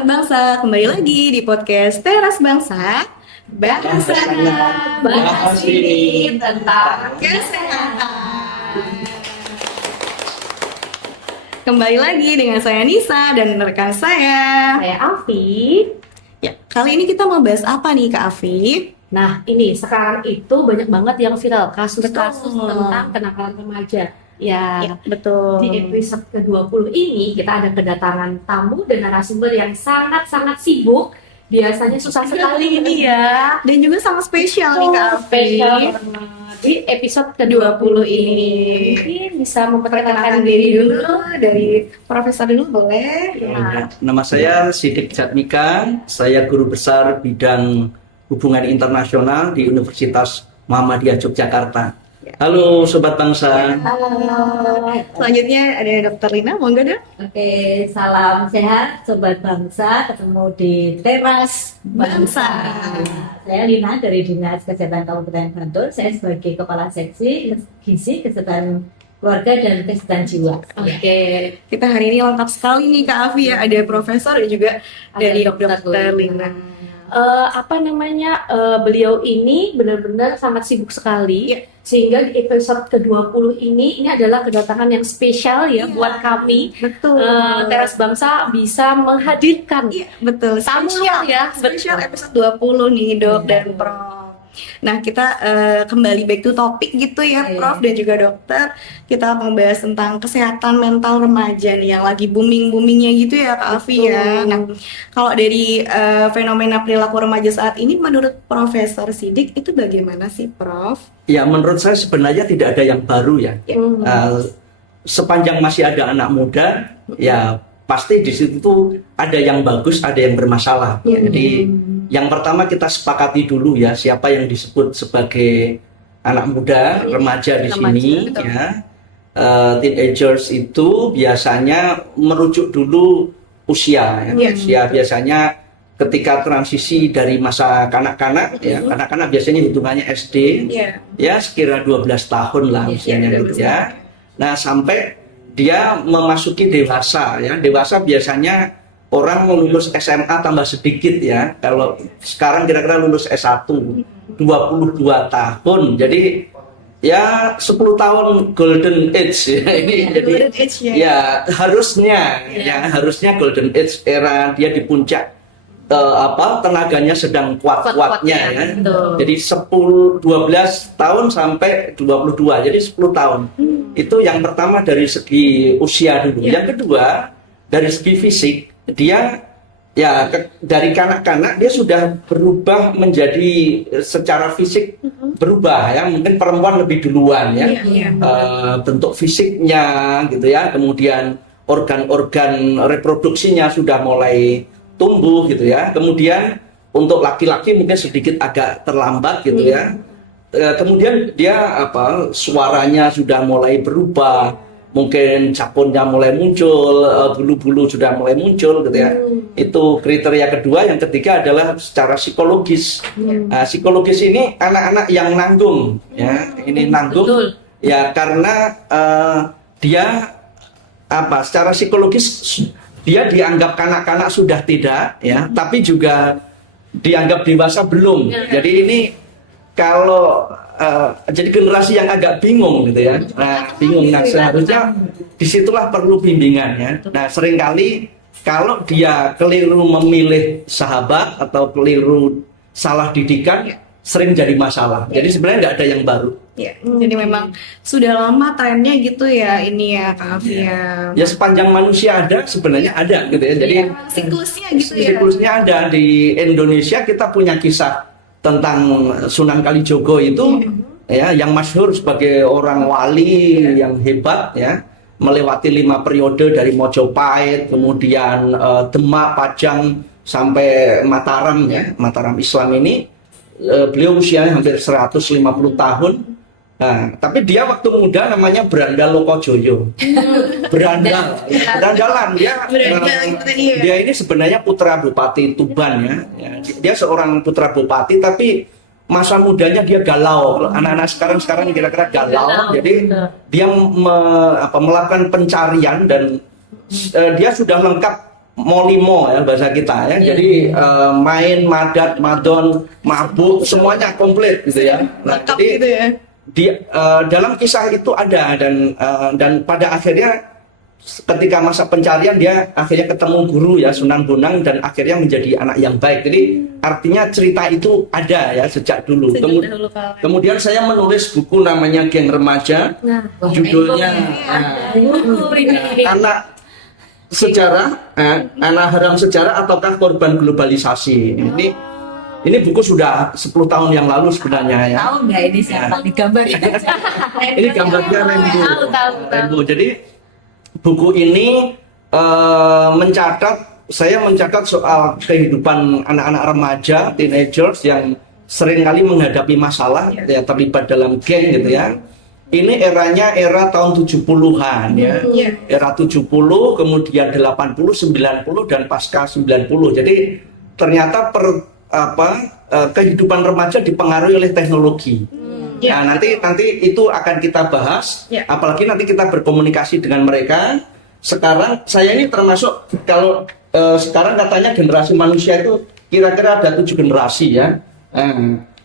sahabat bangsa, kembali lagi di podcast Teras Bangsa. Bahas ini tentang kesehatan. Kembali lagi dengan saya Nisa dan rekan saya Afi. Ya, kali ini kita mau bahas apa nih Kak Afi? Nah, ini sekarang itu banyak banget yang viral kasus-kasus Betul. tentang kenakalan remaja. Ya, betul. Di episode ke-20 ini kita ada kedatangan tamu dan narasumber yang sangat-sangat sibuk. Biasanya susah sekali ini ya. Dan juga sangat spesial nih Kak Afi. Spesial banget. Di episode ke-20 ini. Mungkin bisa memperkenalkan diri dulu. dari Profesor dulu boleh? Ya. Nama saya Sidik Jatmika, saya guru besar bidang hubungan internasional di Universitas Muhammadiyah Yogyakarta. Halo Sobat Bangsa. Selanjutnya ada Dr. Lina, monggo dong. Oke, salam sehat Sobat Bangsa, ketemu di Teras Bangsa. Saya Lina dari Dinas Kesehatan Kabupaten Bantul, saya sebagai Kepala Seksi Gizi, Kesehatan Keluarga dan Kesehatan Jiwa. Oke, kita hari ini lengkap sekali nih Kak Afi ya, ada profesor dan juga Ada dari Dr. Dr. Lina. Beliau ini benar-benar sangat sibuk sekali. Ya. Sehingga di episode ke-20 ini adalah kedatangan yang spesial ya buat kami. Betul. Teras Bangsa bisa menghadirkan Iya, betul. tamu Spesial ya. Spesial episode 20 nih Dok dan Prof. Nah, kita kembali back to topic gitu ya, Iya. Prof dan juga dokter. Kita membahas tentang kesehatan mental remaja nih yang lagi booming-boomingnya gitu ya Kak Afi ya. Nah, kalau dari fenomena perilaku remaja saat ini menurut Profesor Sidik itu bagaimana sih, Prof? Ya, menurut saya sebenarnya tidak ada yang baru ya. Sepanjang masih ada anak muda, ya pasti di situ tuh ada yang bagus, ada yang bermasalah. Jadi yang pertama kita sepakati dulu ya siapa yang disebut sebagai anak muda, remaja di Remaja, sini betul. ya. Teenagers itu biasanya merujuk dulu usia ya. Iya. Usia biasanya ketika transisi dari masa kanak-kanak ya, kanak-kanak biasanya hitungannya SD Iya. ya sekira 12 tahun lah usianya gitu ya. Nah, sampai dia memasuki dewasa ya. Dewasa biasanya orang mau lulus SMA tambah sedikit ya. Kalau sekarang kira-kira lulus S1 22 tahun. Jadi ya 10 tahun golden age ya. Ini jadi Golden age ya. ya harusnya golden age, era dia di puncak tenaganya sedang kuat-kuatnya ya. Betul. Jadi 12 tahun sampai 22. Jadi 10 tahun. Itu yang pertama dari segi usia dulu. Yang kedua, dari segi fisik, dia ya dari kanak-kanak dia sudah berubah menjadi secara fisik berubah ya. Mungkin perempuan lebih duluan ya. Iya. Bentuk fisiknya gitu ya. Kemudian organ-organ reproduksinya sudah mulai tumbuh gitu ya. Kemudian untuk laki-laki mungkin sedikit agak terlambat gitu ya. Kemudian dia suaranya sudah mulai berubah, mungkin capunnya mulai muncul, bulu-bulu sudah mulai muncul gitu ya. Itu kriteria kedua. Yang ketiga adalah secara psikologis. Nah, psikologis ini anak-anak yang nanggung ya. Ini nanggung Betul. ya karena dia secara psikologis dia dianggap kanak-kanak sudah tidak ya, tapi juga dianggap dewasa belum. Jadi ini kalau jadi generasi yang agak bingung gitu ya. Nah, bingung. Nah, seharusnya disitulah perlu bimbingan ya. Nah, seringkali kalau dia keliru memilih sahabat atau keliru salah didikan, sering jadi masalah. Jadi sebenarnya nggak ada yang baru. Ya, jadi memang sudah lama trennya gitu ya ini ya Kak Afi ya. Ya sepanjang manusia ada sebenarnya ada gitu ya. Jadi Siklusnya gitu ya. siklusnya ada. Di Indonesia kita punya kisah tentang Sunan Kalijogo itu ya, yang masyhur sebagai orang wali yang hebat ya, melewati 5 periode dari Mojopahit, kemudian Demak, Pajang sampai Mataram ya, Mataram Islam ini. Beliau usianya hampir 150 tahun. Nah, tapi dia waktu muda namanya Branda Lokojoyo. Berandalan dia. Dia ini sebenarnya putra Bupati Tuban ya. Dia seorang putra bupati tapi masa mudanya dia galau. Anak-anak sekarang kira-kira galau. Jadi dia melakukan pencarian dan dia sudah lengkap molimo ya bahasa kita ya. Jadi main, madat, madon, mabuk semuanya komplit gitu ya. Nah, Lengkap jadi gitu ya. di dalam kisah itu ada dan pada akhirnya ketika masa pencarian dia akhirnya ketemu guru ya Sunan Bonang dan akhirnya menjadi anak yang baik. Jadi artinya cerita itu ada ya sejak dulu. Sejak dahulu kala. Kemudian saya menulis buku namanya Geng Remaja, Nah, judulnya ini. anak sejarah, anak haram sejarah ataukah korban globalisasi. Ini buku sudah 10 tahun yang lalu sebenarnya ya. Tahu nggak ini siapa di gambar ini? Ini gambarnya Rainbow. Tahu. Rainbow. Jadi buku ini saya mencatat soal kehidupan anak-anak remaja, teenagers yang sering kali menghadapi masalah ya terlibat dalam geng gitu ya. Ini eranya era tahun 70-an ya. Iya. Era 70, kemudian 80, 90 dan pasca 90. Jadi ternyata kehidupan remaja dipengaruhi oleh teknologi. Ya, Nah, nanti itu akan kita bahas, Ya. apalagi nanti kita berkomunikasi dengan mereka. Sekarang saya ini termasuk kalau sekarang katanya generasi manusia itu kira-kira ada 7 generasi ya.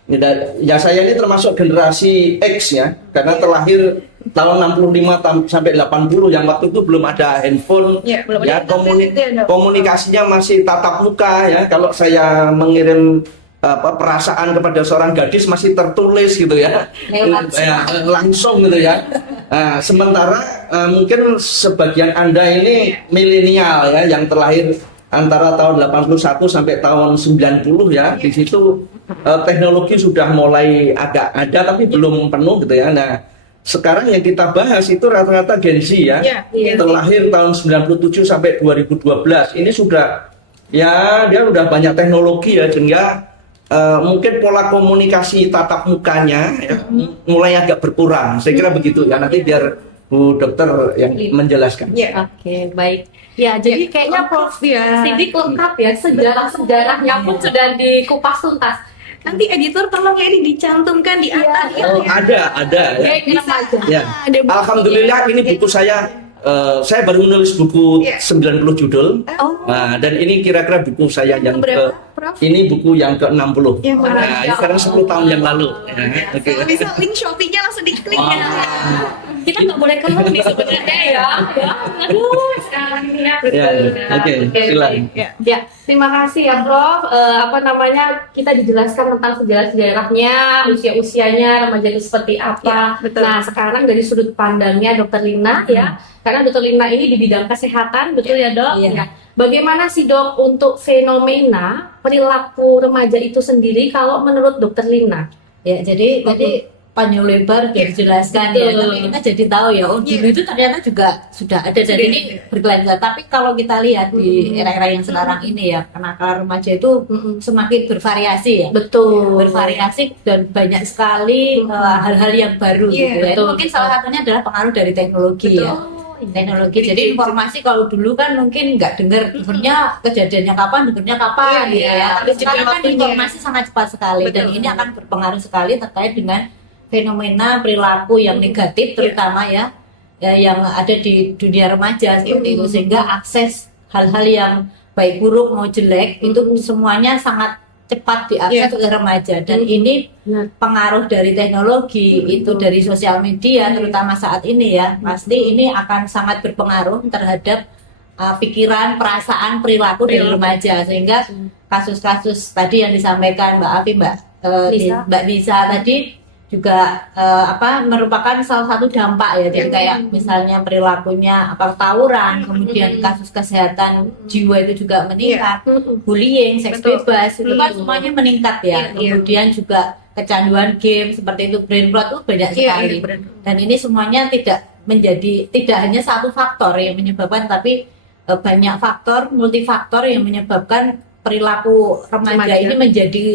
Ya saya ini termasuk generasi X ya, karena terlahir tahun 65 sampai 80 yang waktu itu belum ada handphone, Ya, belum ada ya internet gitu ya, Dok. komunikasinya masih tatap muka ya. Kalau saya mengirim perasaan kepada seorang gadis masih tertulis gitu ya, langsung gitu ya. Nah, sementara mungkin sebagian Anda ini milenial ya yang terlahir antara tahun 81 sampai tahun 90 ya. Di situ teknologi sudah mulai agak ada tapi belum penuh gitu ya. Nah, sekarang yang kita bahas itu rata-rata Gen Z ya. Iya. Terlahir tahun 97 sampai 2012. Ini sudah ya dia udah banyak teknologi ya sehingga mungkin pola komunikasi tatap mukanya ya, mulai agak berkurang. Saya kira begitu ya. Nanti biar Bu Dokter yang menjelaskan. Ya. Oke, baik. Ya, jadi kayaknya Prof. Ya. Sidik lengkap ya, sejarah-sejarahnya pun sudah dikupas tuntas. Nanti editor tolong ya ini dicantumkan di atas. Oh, ada ya. Geng remaja. Ya. Ada buku. Alhamdulillah ini buku saya baru menulis buku Iya. 90 judul. Oh. Nah, dan ini kira-kira buku saya yang Berapa, Prof? ini buku yang ke-60. Yang mana? Nah, ini sekarang 10 tahun yang lalu. Ya, oke. Kalau bisa link Shopee-nya langsung diklik ya. Kita nggak boleh keluar nih sebenarnya ya. Aduh, sekarang ini ya. Ya, oke, silakan. Ya. Ya, terima kasih ya Prof. Kita dijelaskan tentang sejarah-sejarahnya, usia-usianya, remaja itu seperti apa. Ya, betul. Nah, sekarang dari sudut pandangnya Dokter Lina ya, karena Dokter Lina ini di bidang kesehatan, betul ya Dok? Iya. Ya. Bagaimana sih Dok untuk fenomena perilaku remaja itu sendiri kalau menurut Dokter Lina? Ya, jadi tadi panjang lebar Iya. dijelaskan ya, Betul. tapi kita jadi tahu ya, oh dulu Iya. itu ternyata juga sudah ada dan Sudah ini ada. berkelanjutan. Tapi kalau kita lihat di era-era yang sekarang ini ya, kenakalan remaja itu semakin bervariasi ya. Betul. Bervariasi dan banyak sekali hal-hal yang baru Iya, gitu ya. Itu betul, mungkin betul. salah satunya adalah pengaruh dari teknologi Betul. ya. Teknologi. Jadi informasi kalau dulu kan mungkin nggak dengarnya kejadiannya kapan Iya, gitu ya. iya. Tapi Harus sekarang juga kan waktunya. informasi sangat cepat sekali dan Betul. ini akan berpengaruh sekali terkait dengan fenomena perilaku yang negatif terutama ya yang ada di dunia remaja seperti itu, sehingga akses hal-hal yang baik buruk mau jelek itu semuanya sangat cepat diakses oleh remaja dan ini pengaruh dari teknologi itu dari sosial media terutama saat ini ya pasti ini akan sangat berpengaruh terhadap pikiran, perasaan, perilaku dari remaja sehingga kasus-kasus tadi yang disampaikan Mbak Afi, Mbak Lisa tadi juga merupakan salah satu dampak ya jadi kayak misalnya perilakunya tawuran kemudian kasus kesehatan jiwa itu juga meningkat bullying, seks Betul. bebas itu kan semuanya meningkat ya kemudian juga kecanduan game seperti itu brain rot itu banyak sekali dan ini semuanya tidak hanya satu faktor yang menyebabkan tapi banyak faktor multifaktor yang menyebabkan perilaku remaja ini menjadi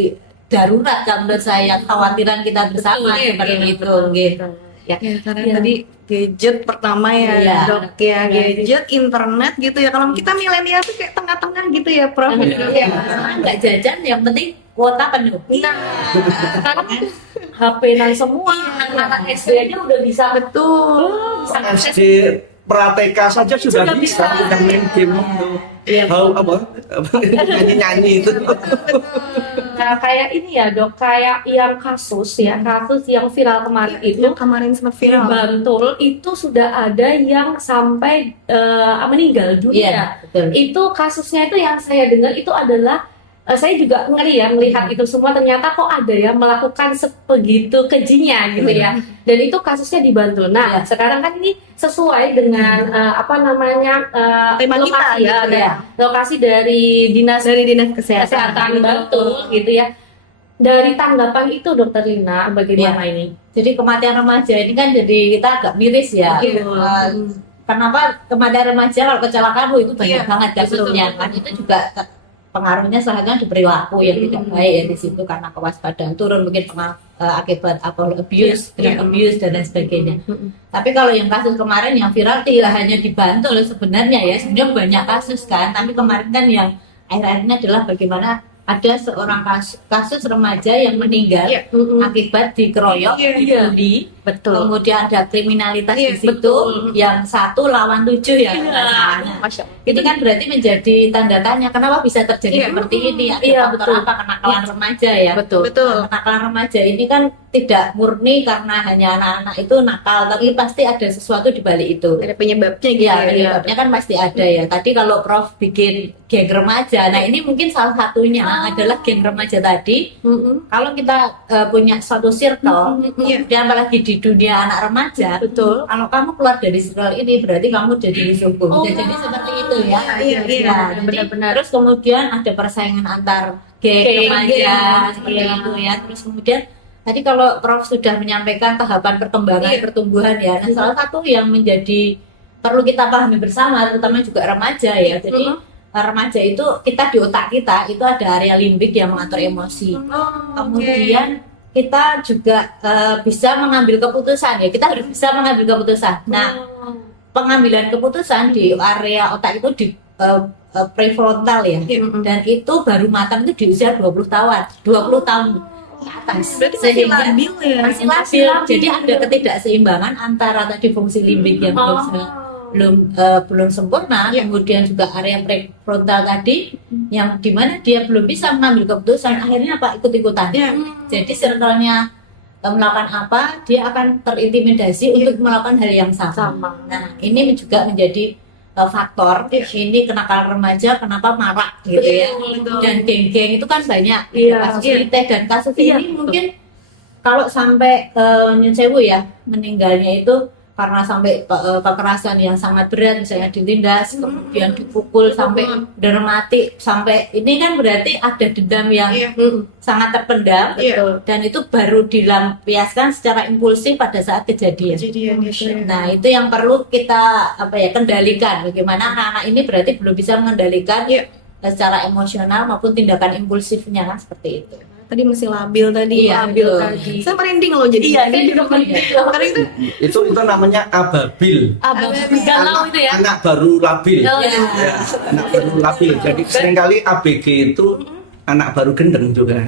darurat kalau menurut saya khawatiran kita bersama seperti itu gitu. Ya, karena tadi gadget pertama ya, Iya. Dok ya, gadget, internet gitu ya. Kalau kita milenial tuh kayak tengah-tengah gitu ya, Prof. Ya, nggak jajan yang penting kuota penuh. Sekarang tuh HP-nan semua, anak-anak SD aja udah bisa Betul. bisa akses. SD pra-TK saja sudah bisa main game itu. Iya, nyanyi-nyanyi itu. Nah, kayak ini ya dok, kayak yang kasus yang viral kemarin itu Yang kemarin sempat di viral. Bantul itu sudah ada yang sampai meninggal Iya, dunia. betul. Itu kasusnya itu yang saya dengar itu adalah saya juga ngeri ya melihat itu semua, ternyata kok ada yang melakukan sebegitu kejinya gitu ya. Dan itu kasusnya di Bantul. Nah, Iya. sekarang kan ini sesuai dengan apa namanya Tema kita lokasi ya, gitu ya. lokasi dari dinas kesehatan Bantul gitu ya. Dari tanggapan itu Dokter Lina bagaimana ini? Jadi kematian remaja ini kan jadi kita agak miris ya. Iya. Kenapa kematian remaja kalau kecelakaan itu banyak Iya, banget kasusnya kan, itu juga pengaruhnya salah satu di perilaku yang tidak baik ya di situ, karena kewaspadaan turun, mungkin akibat alcohol abuse, drug abuse dan lain sebagainya. Tapi kalau yang kasus kemarin yang viral tidak hanya di Bantul sebenarnya ya, sebenarnya banyak kasus kan, tapi kemarin kan yang akhir-akhirnya adalah bagaimana ada seorang kasus remaja yang meninggal Iya. akibat dikeroyok, Iya. dibully, Betul. kemudian ada kriminalitas Iya, di situ, betul. yang 1 lawan 7 ya. Nah, Masya itu kan berarti menjadi tanda tanya kenapa bisa terjadi Iya. seperti ini, ada Iya, faktor betul. apa, kenakalan remaja ya. Betul. Betul. Nah, kenakalan remaja ini kan tidak murni karena hanya anak-anak itu nakal, tapi pasti ada sesuatu di balik itu. Ada penyebabnya gitu Iya, ya. penyebabnya kan pasti ada ya. Tadi kalau Prof bikin geng remaja, nah ini mungkin salah satunya adalah geng remaja tadi. Kalau kita punya suatu circle, Iya. dan apalagi di dunia anak remaja, Betul. kalau kamu keluar dari circle ini berarti kamu jadi musuhku. Oh. Jadi seperti itu ya. Iya, iya. Nah, jadi Benar-benar. terus kemudian ada persaingan antar geng Geng, remaja geng. seperti Iya. itu ya. Terus kemudian tadi kalau Prof sudah menyampaikan tahapan perkembangan Iya. pertumbuhan ya. Nah, salah satu yang menjadi perlu kita pahami bersama, terutama juga remaja ya. Jadi remaja itu kita di otak kita itu ada area limbik yang mengatur emosi. Kemudian kita juga bisa mengambil keputusan ya. Kita harus bisa mengambil keputusan. Nah, pengambilan keputusan di area otak itu di prefrontal ya. Dan itu baru matang itu di usia 20 tahun. 20 tahun ke atas. Berarti masih labil ya. Masih labil. Jadi ada ketidakseimbangan antara tadi fungsi limbik yang belum sempurna, kemudian juga area prefrontal tadi yang dimana dia belum bisa mengambil keputusan, akhirnya apa, ikut-ikutan. Iya. Jadi circle-nya melakukan apa, dia akan terintimidasi untuk melakukan hal yang sama. Nah, ini juga menjadi faktor ini kenakalan remaja kenapa marak gitu ya. Dan geng-geng itu kan banyak. Iya. Kasus Lite dan kasus Iya, ini mungkin kalau sampai Nyun Sewu ya meninggalnya itu karena sampai kekerasan yang sangat berat, misalnya ditindas, kemudian dipukul sampai benar mati, sampai ini kan berarti ada dendam yang sangat terpendam, Iya. dan itu baru dilampiaskan secara impulsif pada saat kejadian. Nah, itu yang perlu kita kendalikan. Bagaimana anak-anak ini berarti belum bisa mengendalikan secara emosional maupun tindakan impulsifnya kan seperti itu. Tadi masih labil tadi. Iya, labil betul. tadi. Saya merinding loh jadi. Iya, saya juga merinding. Karena itu Itu namanya ababil. Galau itu ya. Anak baru labil. Oh, Ya. Ya, anak baru labil. Jadi seringkali ABG itu anak baru gendeng juga.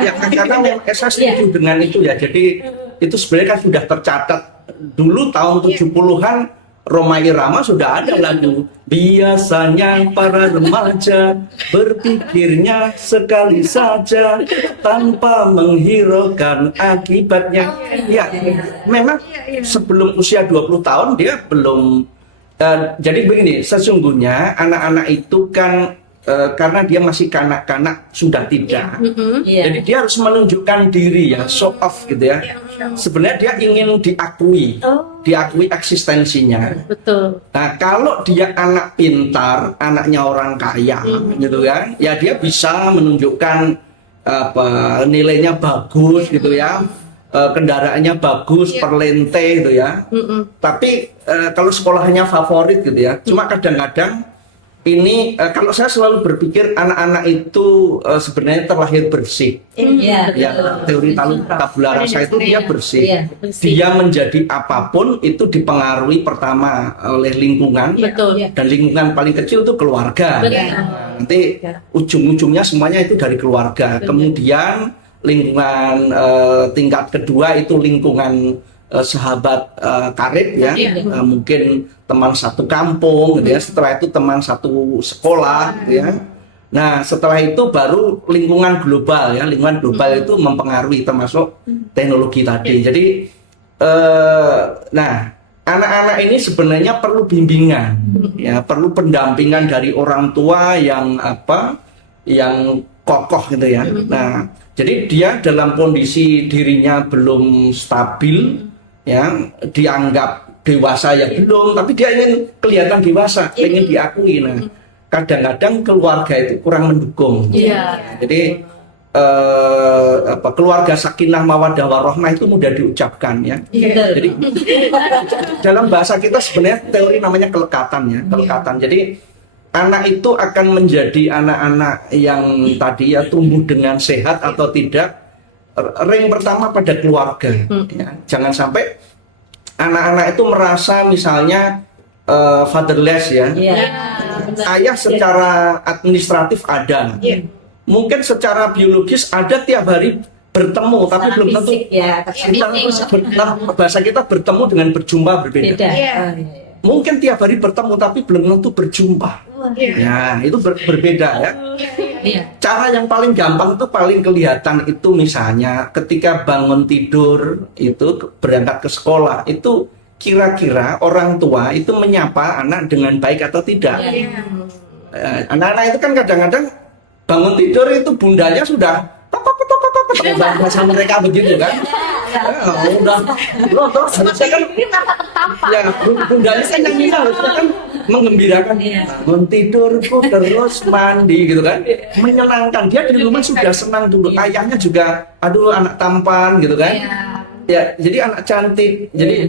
Ya, karena memang saya setuju dengan itu ya. Jadi itu sebenarnya kan sudah tercatat dulu tahun 70-an. Rhoma Irama sudah ada lagu. Biasanya para remaja berpikirnya sekali saja tanpa menghiraukan akibatnya. Ya, memang sebelum usia 20 tahun dia belum. Jadi begini, sesungguhnya anak-anak itu kan karena dia masih kanak-kanak sudah tidak. Iya. Jadi dia harus menunjukkan diri ya, show off gitu ya. Sebenarnya dia ingin diakui eksistensinya. Betul. Nah, kalau dia anak pintar, anaknya orang kaya gitu kan, ya dia bisa menunjukkan nilainya bagus gitu ya. Kendaraannya bagus, perlente gitu ya. Tapi kalau sekolahnya favorit gitu ya. Cuma kadang-kadang ini kalau saya selalu berpikir anak-anak itu sebenarnya terlahir bersih. Iya. Ya, teori tabula rasa itu dia bersih. Iya. Dia menjadi apapun itu dipengaruhi pertama oleh lingkungan. Betul. Dan lingkungan paling kecil itu keluarga. Betul. Nanti ujung-ujungnya semuanya itu dari keluarga. Kemudian lingkungan tingkat kedua itu lingkungan sahabat karib ya, mungkin teman satu kampung gitu ya, setelah itu teman satu sekolah gitu ya. Nah setelah itu baru lingkungan global ya, lingkungan global itu mempengaruhi termasuk teknologi tadi. Jadi nah anak-anak ini sebenarnya perlu bimbingan ya, perlu pendampingan dari orang tua yang yang kokoh gitu ya. Nah jadi dia dalam kondisi dirinya belum stabil ya, dianggap dewasa ya belum, tapi dia ingin kelihatan dewasa, ingin diakui. Nah, kadang-kadang keluarga itu kurang mendukung. Jadi keluarga sakinah mawaddah warahmah itu mudah diucapkan ya. Jadi dalam bahasa kita sebenarnya teori namanya kelekatan ya, kelekatan. Jadi anak itu akan menjadi anak-anak yang tadi ya tumbuh dengan sehat atau tidak. Ring pertama pada keluarga ya. Jangan sampai anak-anak itu merasa misalnya fatherless ya. Ayah secara administratif ada, mungkin secara biologis ada, tiap hari bertemu, tapi belum tentu ya, bahasa kita bertemu dengan berjumpa berbeda. Mungkin tiap hari bertemu tapi belum tentu berjumpa. Ya, itu berbeda ya. Cara yang paling gampang itu paling kelihatan itu misalnya ketika bangun tidur itu berangkat ke sekolah, itu kira-kira orang tua itu menyapa anak dengan baik atau tidak. Anak-anak itu kan kadang-kadang bangun tidur itu bundanya sudah bahasa mereka begitu kan. Udah harusnya kan ya bundanya kan yang harusnya kan menggembirakan, bangun tidurku terus mandi gitu kan, menyenangkan. Dia di rumah sudah senang dulu, ayahnya juga aduh anak tampan gitu kan. Ya, jadi anak cantik, jadi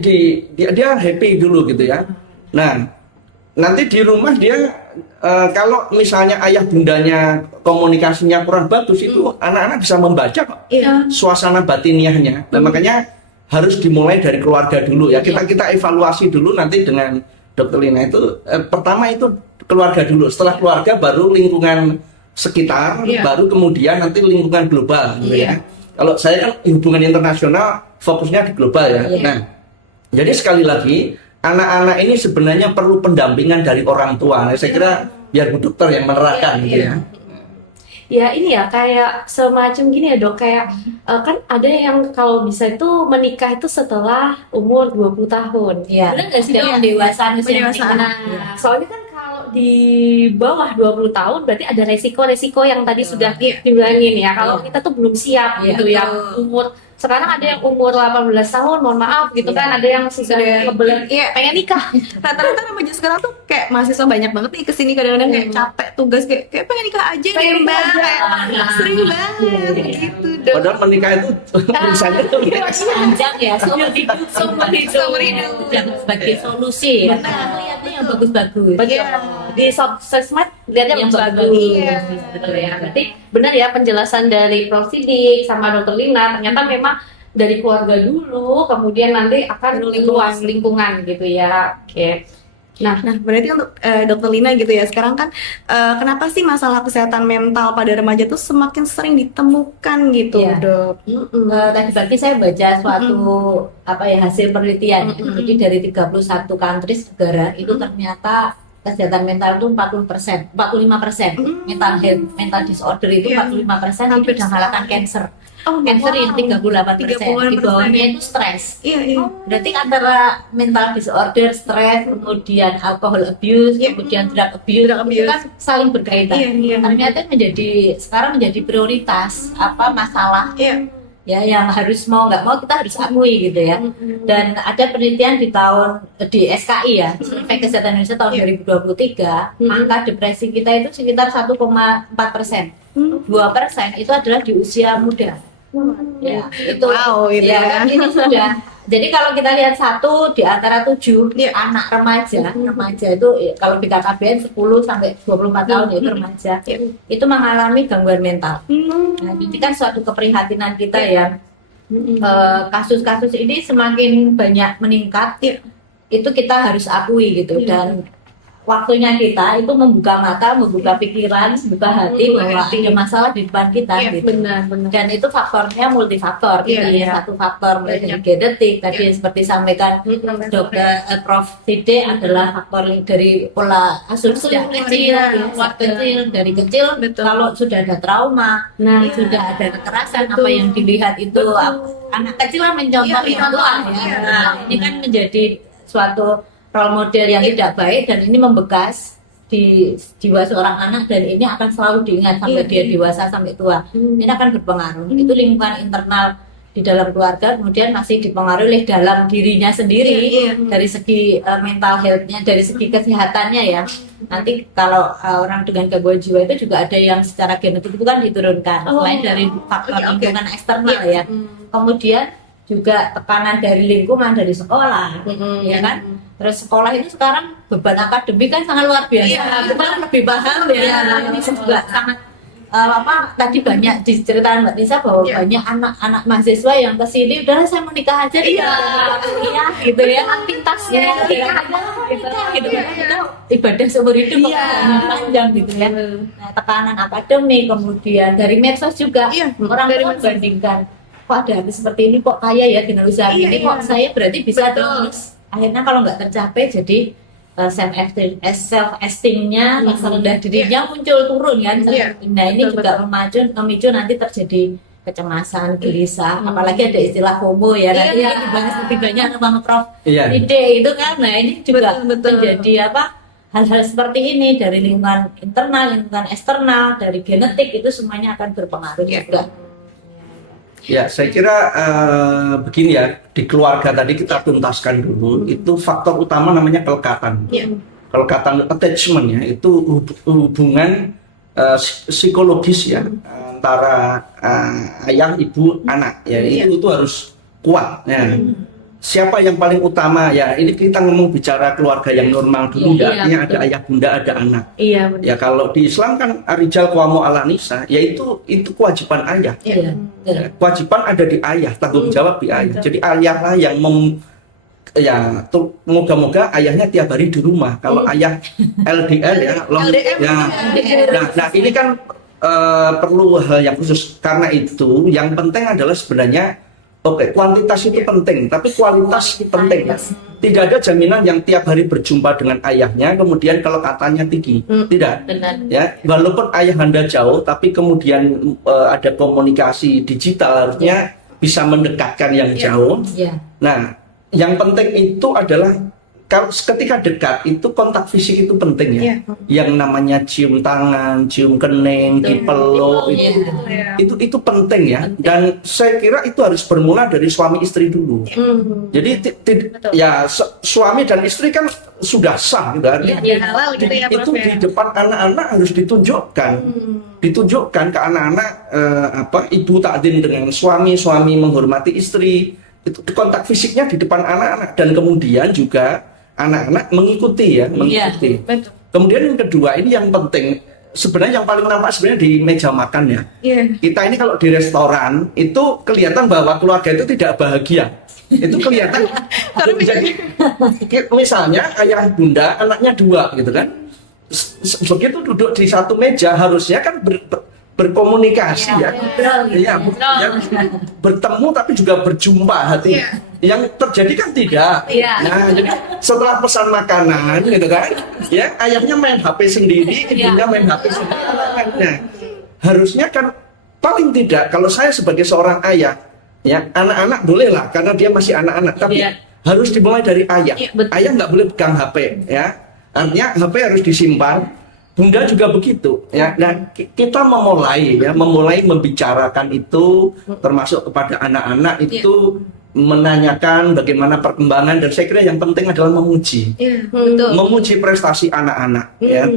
dia happy dulu gitu ya. Nah, nanti di rumah dia kalau misalnya ayah bundanya komunikasinya kurang bagus, itu anak-anak bisa membaca kok suasana batiniahnya. Nah, makanya harus dimulai dari keluarga dulu ya. Kita evaluasi dulu nanti dengan Dokter Lina itu pertama itu keluarga dulu, setelah keluarga baru lingkungan sekitar, baru kemudian nanti lingkungan global gitu ya. Kalau saya kan hubungan internasional fokusnya di global ya. Nah, jadi sekali lagi anak-anak ini sebenarnya perlu pendampingan dari orang tua. Nah, saya kira biar Bu Dokter yang menerapkan gitu ya. Ya ini ya kayak semacam gini ya Dok, kayak kan ada yang kalau bisa itu menikah itu setelah umur 20 tahun. Benar nggak sih Dok? Dewasa usia Nah, soalnya kan kalau di bawah 20 tahun berarti ada resiko-resiko yang tadi sudah dibilangin ya. Kalau kita tuh belum siap gitu ya. Umur sekarang ada yang umur 18 tahun, mohon maaf gitu kan, ada yang sudah kebelet pengen nikah. Rata-rata remaja sekarang tuh kayak mahasiswa banyak banget nih kesini, kadang-kadang kayak capek tugas, kayak pengen nikah aja deh mbak, kayak sering banget gitu dong. Padahal menikah itu urusannya tuh panjang ya, seumur hidup sebagai solusi ya. Lihatnya yang bagus-bagus. Di sosmed lihatnya yang bagus. Betul ya. Berarti benar ya penjelasan dari Prof. Sidik sama Dr. Lina, ternyata memang dari keluarga dulu, kemudian nanti akan luas lingkungan gitu ya. Oke. Nah, berarti untuk Dokter Lina gitu ya, sekarang kan kenapa sih masalah kesehatan mental pada remaja tuh semakin sering ditemukan gitu, Dok? Tadi pagi saya baca suatu hasil penelitian. Jadi dari 31 countries negara itu ternyata kesehatan mental itu 40%, 45%. Mental disorder itu 45% itu mengalahkan cancer. Cancer yang 38%, di bawahnya itu stres. Berarti antara mental disorder, stres, kemudian alcohol abuse, kemudian drug abuse itu kan saling berkaitan. Ternyata sekarang menjadi prioritas masalah ya yang harus mau nggak mau kita harus akui gitu ya. Dan ada penelitian di SKI ya, Survei Kesehatan Indonesia tahun 2023, angka depresi kita itu sekitar 1,4%. 2% itu adalah di usia muda. Ya, itu kan ini sudah. Jadi kalau kita lihat 1 di antara 7 anak remaja itu kalau di KKBN 10 sampai 24 tahun itu remaja, itu mengalami gangguan mental. Nah, ini kan suatu keprihatinan kita ya. Kasus-kasus ini semakin banyak meningkat. Itu kita harus akui gitu. Dan waktunya kita itu membuka mata, membuka pikiran, membuka hati bahwa ada masalah di depan kita Iya, gitu. benar. Dan itu faktornya multifaktor, tidak Iya, hanya satu faktor mulai dari genetik tadi seperti sampaikan Dokter Prof. Side adalah faktor dari pola asuh sejak kecil, dari kecil Betul. kalau sudah ada trauma, Nah, sudah ada kekerasan, Betul. apa yang dilihat itu anak kecil lah mencontoh Iya, yang tua ya. Nah, ini kan menjadi suatu role model yang tidak baik dan ini membekas di jiwa seorang anak dan ini akan selalu diingat sampai dia dewasa sampai tua. Ini akan berpengaruh. Itu lingkungan internal di dalam keluarga, kemudian masih dipengaruhi oleh dalam dirinya sendiri dari segi mental health-nya, dari segi kesehatannya ya. Nanti kalau orang dengan gangguan jiwa itu juga ada yang secara genetik itu kan diturunkan selain dari faktor lingkungan eksternal ya. Kemudian juga tekanan dari lingkungan, dari sekolah, ya kan. Terus sekolah itu sekarang beban akademik kan sangat luar biasa. Kita kan lebih paham ya. Ini juga sangat tadi banyak diceritakan Mbak Nisa bahwa banyak anak-anak mahasiswa yang kesini udah saya mau nikah aja gitu ya, aktivitasnya gitu kan, kita ibadah seumur hidup panjang gitu ya. Nah, tekanan akademik, kemudian dari medsos juga orang tua membandingkan, kok ada habis seperti ini, kok kaya ya dengan usaha ini, kok saya berarti bisa terus. Akhirnya kalau nggak tercapai jadi self esteemnya, rasa rendah dirinya muncul turun kan. Nah ini juga memicu nanti terjadi kecemasan, gelisah, apalagi ada istilah FOMO ya. Nanti dibahas lebih banyak sama Prof. Ide itu kan. Nah ini juga menjadi hal-hal seperti ini dari lingkungan internal, lingkungan eksternal, dari genetik itu semuanya akan berpengaruh juga. Ya, saya kira begini ya, di keluarga tadi kita tuntaskan dulu, itu faktor utama namanya kelekatan. Kelekatan attachment ya, itu hubungan psikologis ya antara ayah, ibu, anak ya, itu harus kuat ya. Siapa yang paling utama ya, ini kita ngomong bicara keluarga yang normal dulu ya, artinya ada ayah, bunda, ada anak. Ya kalau di Islam kan Ar-Rijal Qawwamun 'ala Nisa, yaitu kewajiban ayah. Kewajiban ada di ayah, tanggung jawab di ayah. Jadi ayahlah yang moga-moga ayahnya tiap hari di rumah. Kalau ayah LDR ya, nah ini kan perlu hal yang khusus. Karena itu yang penting adalah sebenarnya kuantitas itu penting, tapi kualitas penting. Tidak ada jaminan yang tiap hari berjumpa dengan ayahnya, kemudian kalau katanya tinggi. Tidak. Ya, walaupun ayah Anda jauh, tapi kemudian ada komunikasi digital, harusnya bisa mendekatkan yang jauh. Nah, yang penting itu adalah kalau ketika dekat itu kontak fisik itu penting ya. Yang namanya cium tangan, cium kening, dipeluk itu penting ya. Dan saya kira itu harus bermula dari suami istri dulu. Jadi ya suami dan istri kan sudah sah gitu. Itu di depan anak-anak harus ditunjukkan. Ditunjukkan ke anak-anak ibu takdim dengan suami, suami menghormati istri. Itu kontak fisiknya di depan anak-anak dan kemudian juga anak-anak mengikuti. Kemudian yang kedua ini yang penting, sebenarnya yang paling nampak sebenarnya di meja makan ya. Kita ini kalau di restoran itu kelihatan bahwa keluarga itu tidak bahagia. Itu kelihatan. Jadi misalnya ayah bunda anaknya 2 gitu kan. Begitu duduk di satu meja harusnya kan berkomunikasi bertemu tapi juga berjumpa hati. Yang terjadi kan tidak. Nah, jadi setelah pesan makanan gitu kan, ya ayahnya main HP sendiri, ibunya main HP sendiri. Nah, harusnya kan paling tidak kalau saya sebagai seorang ayah, ya anak-anak bolehlah karena dia masih anak-anak, tapi harus dimulai dari ayah. Ayah nggak boleh pegang HP, ya. Artinya HP harus disimpan. Bunda juga begitu ya. Nah, kita memulai membicarakan itu termasuk kepada anak-anak itu menanyakan bagaimana perkembangan, dan saya kira yang penting adalah memuji. Memuji prestasi anak-anak ya.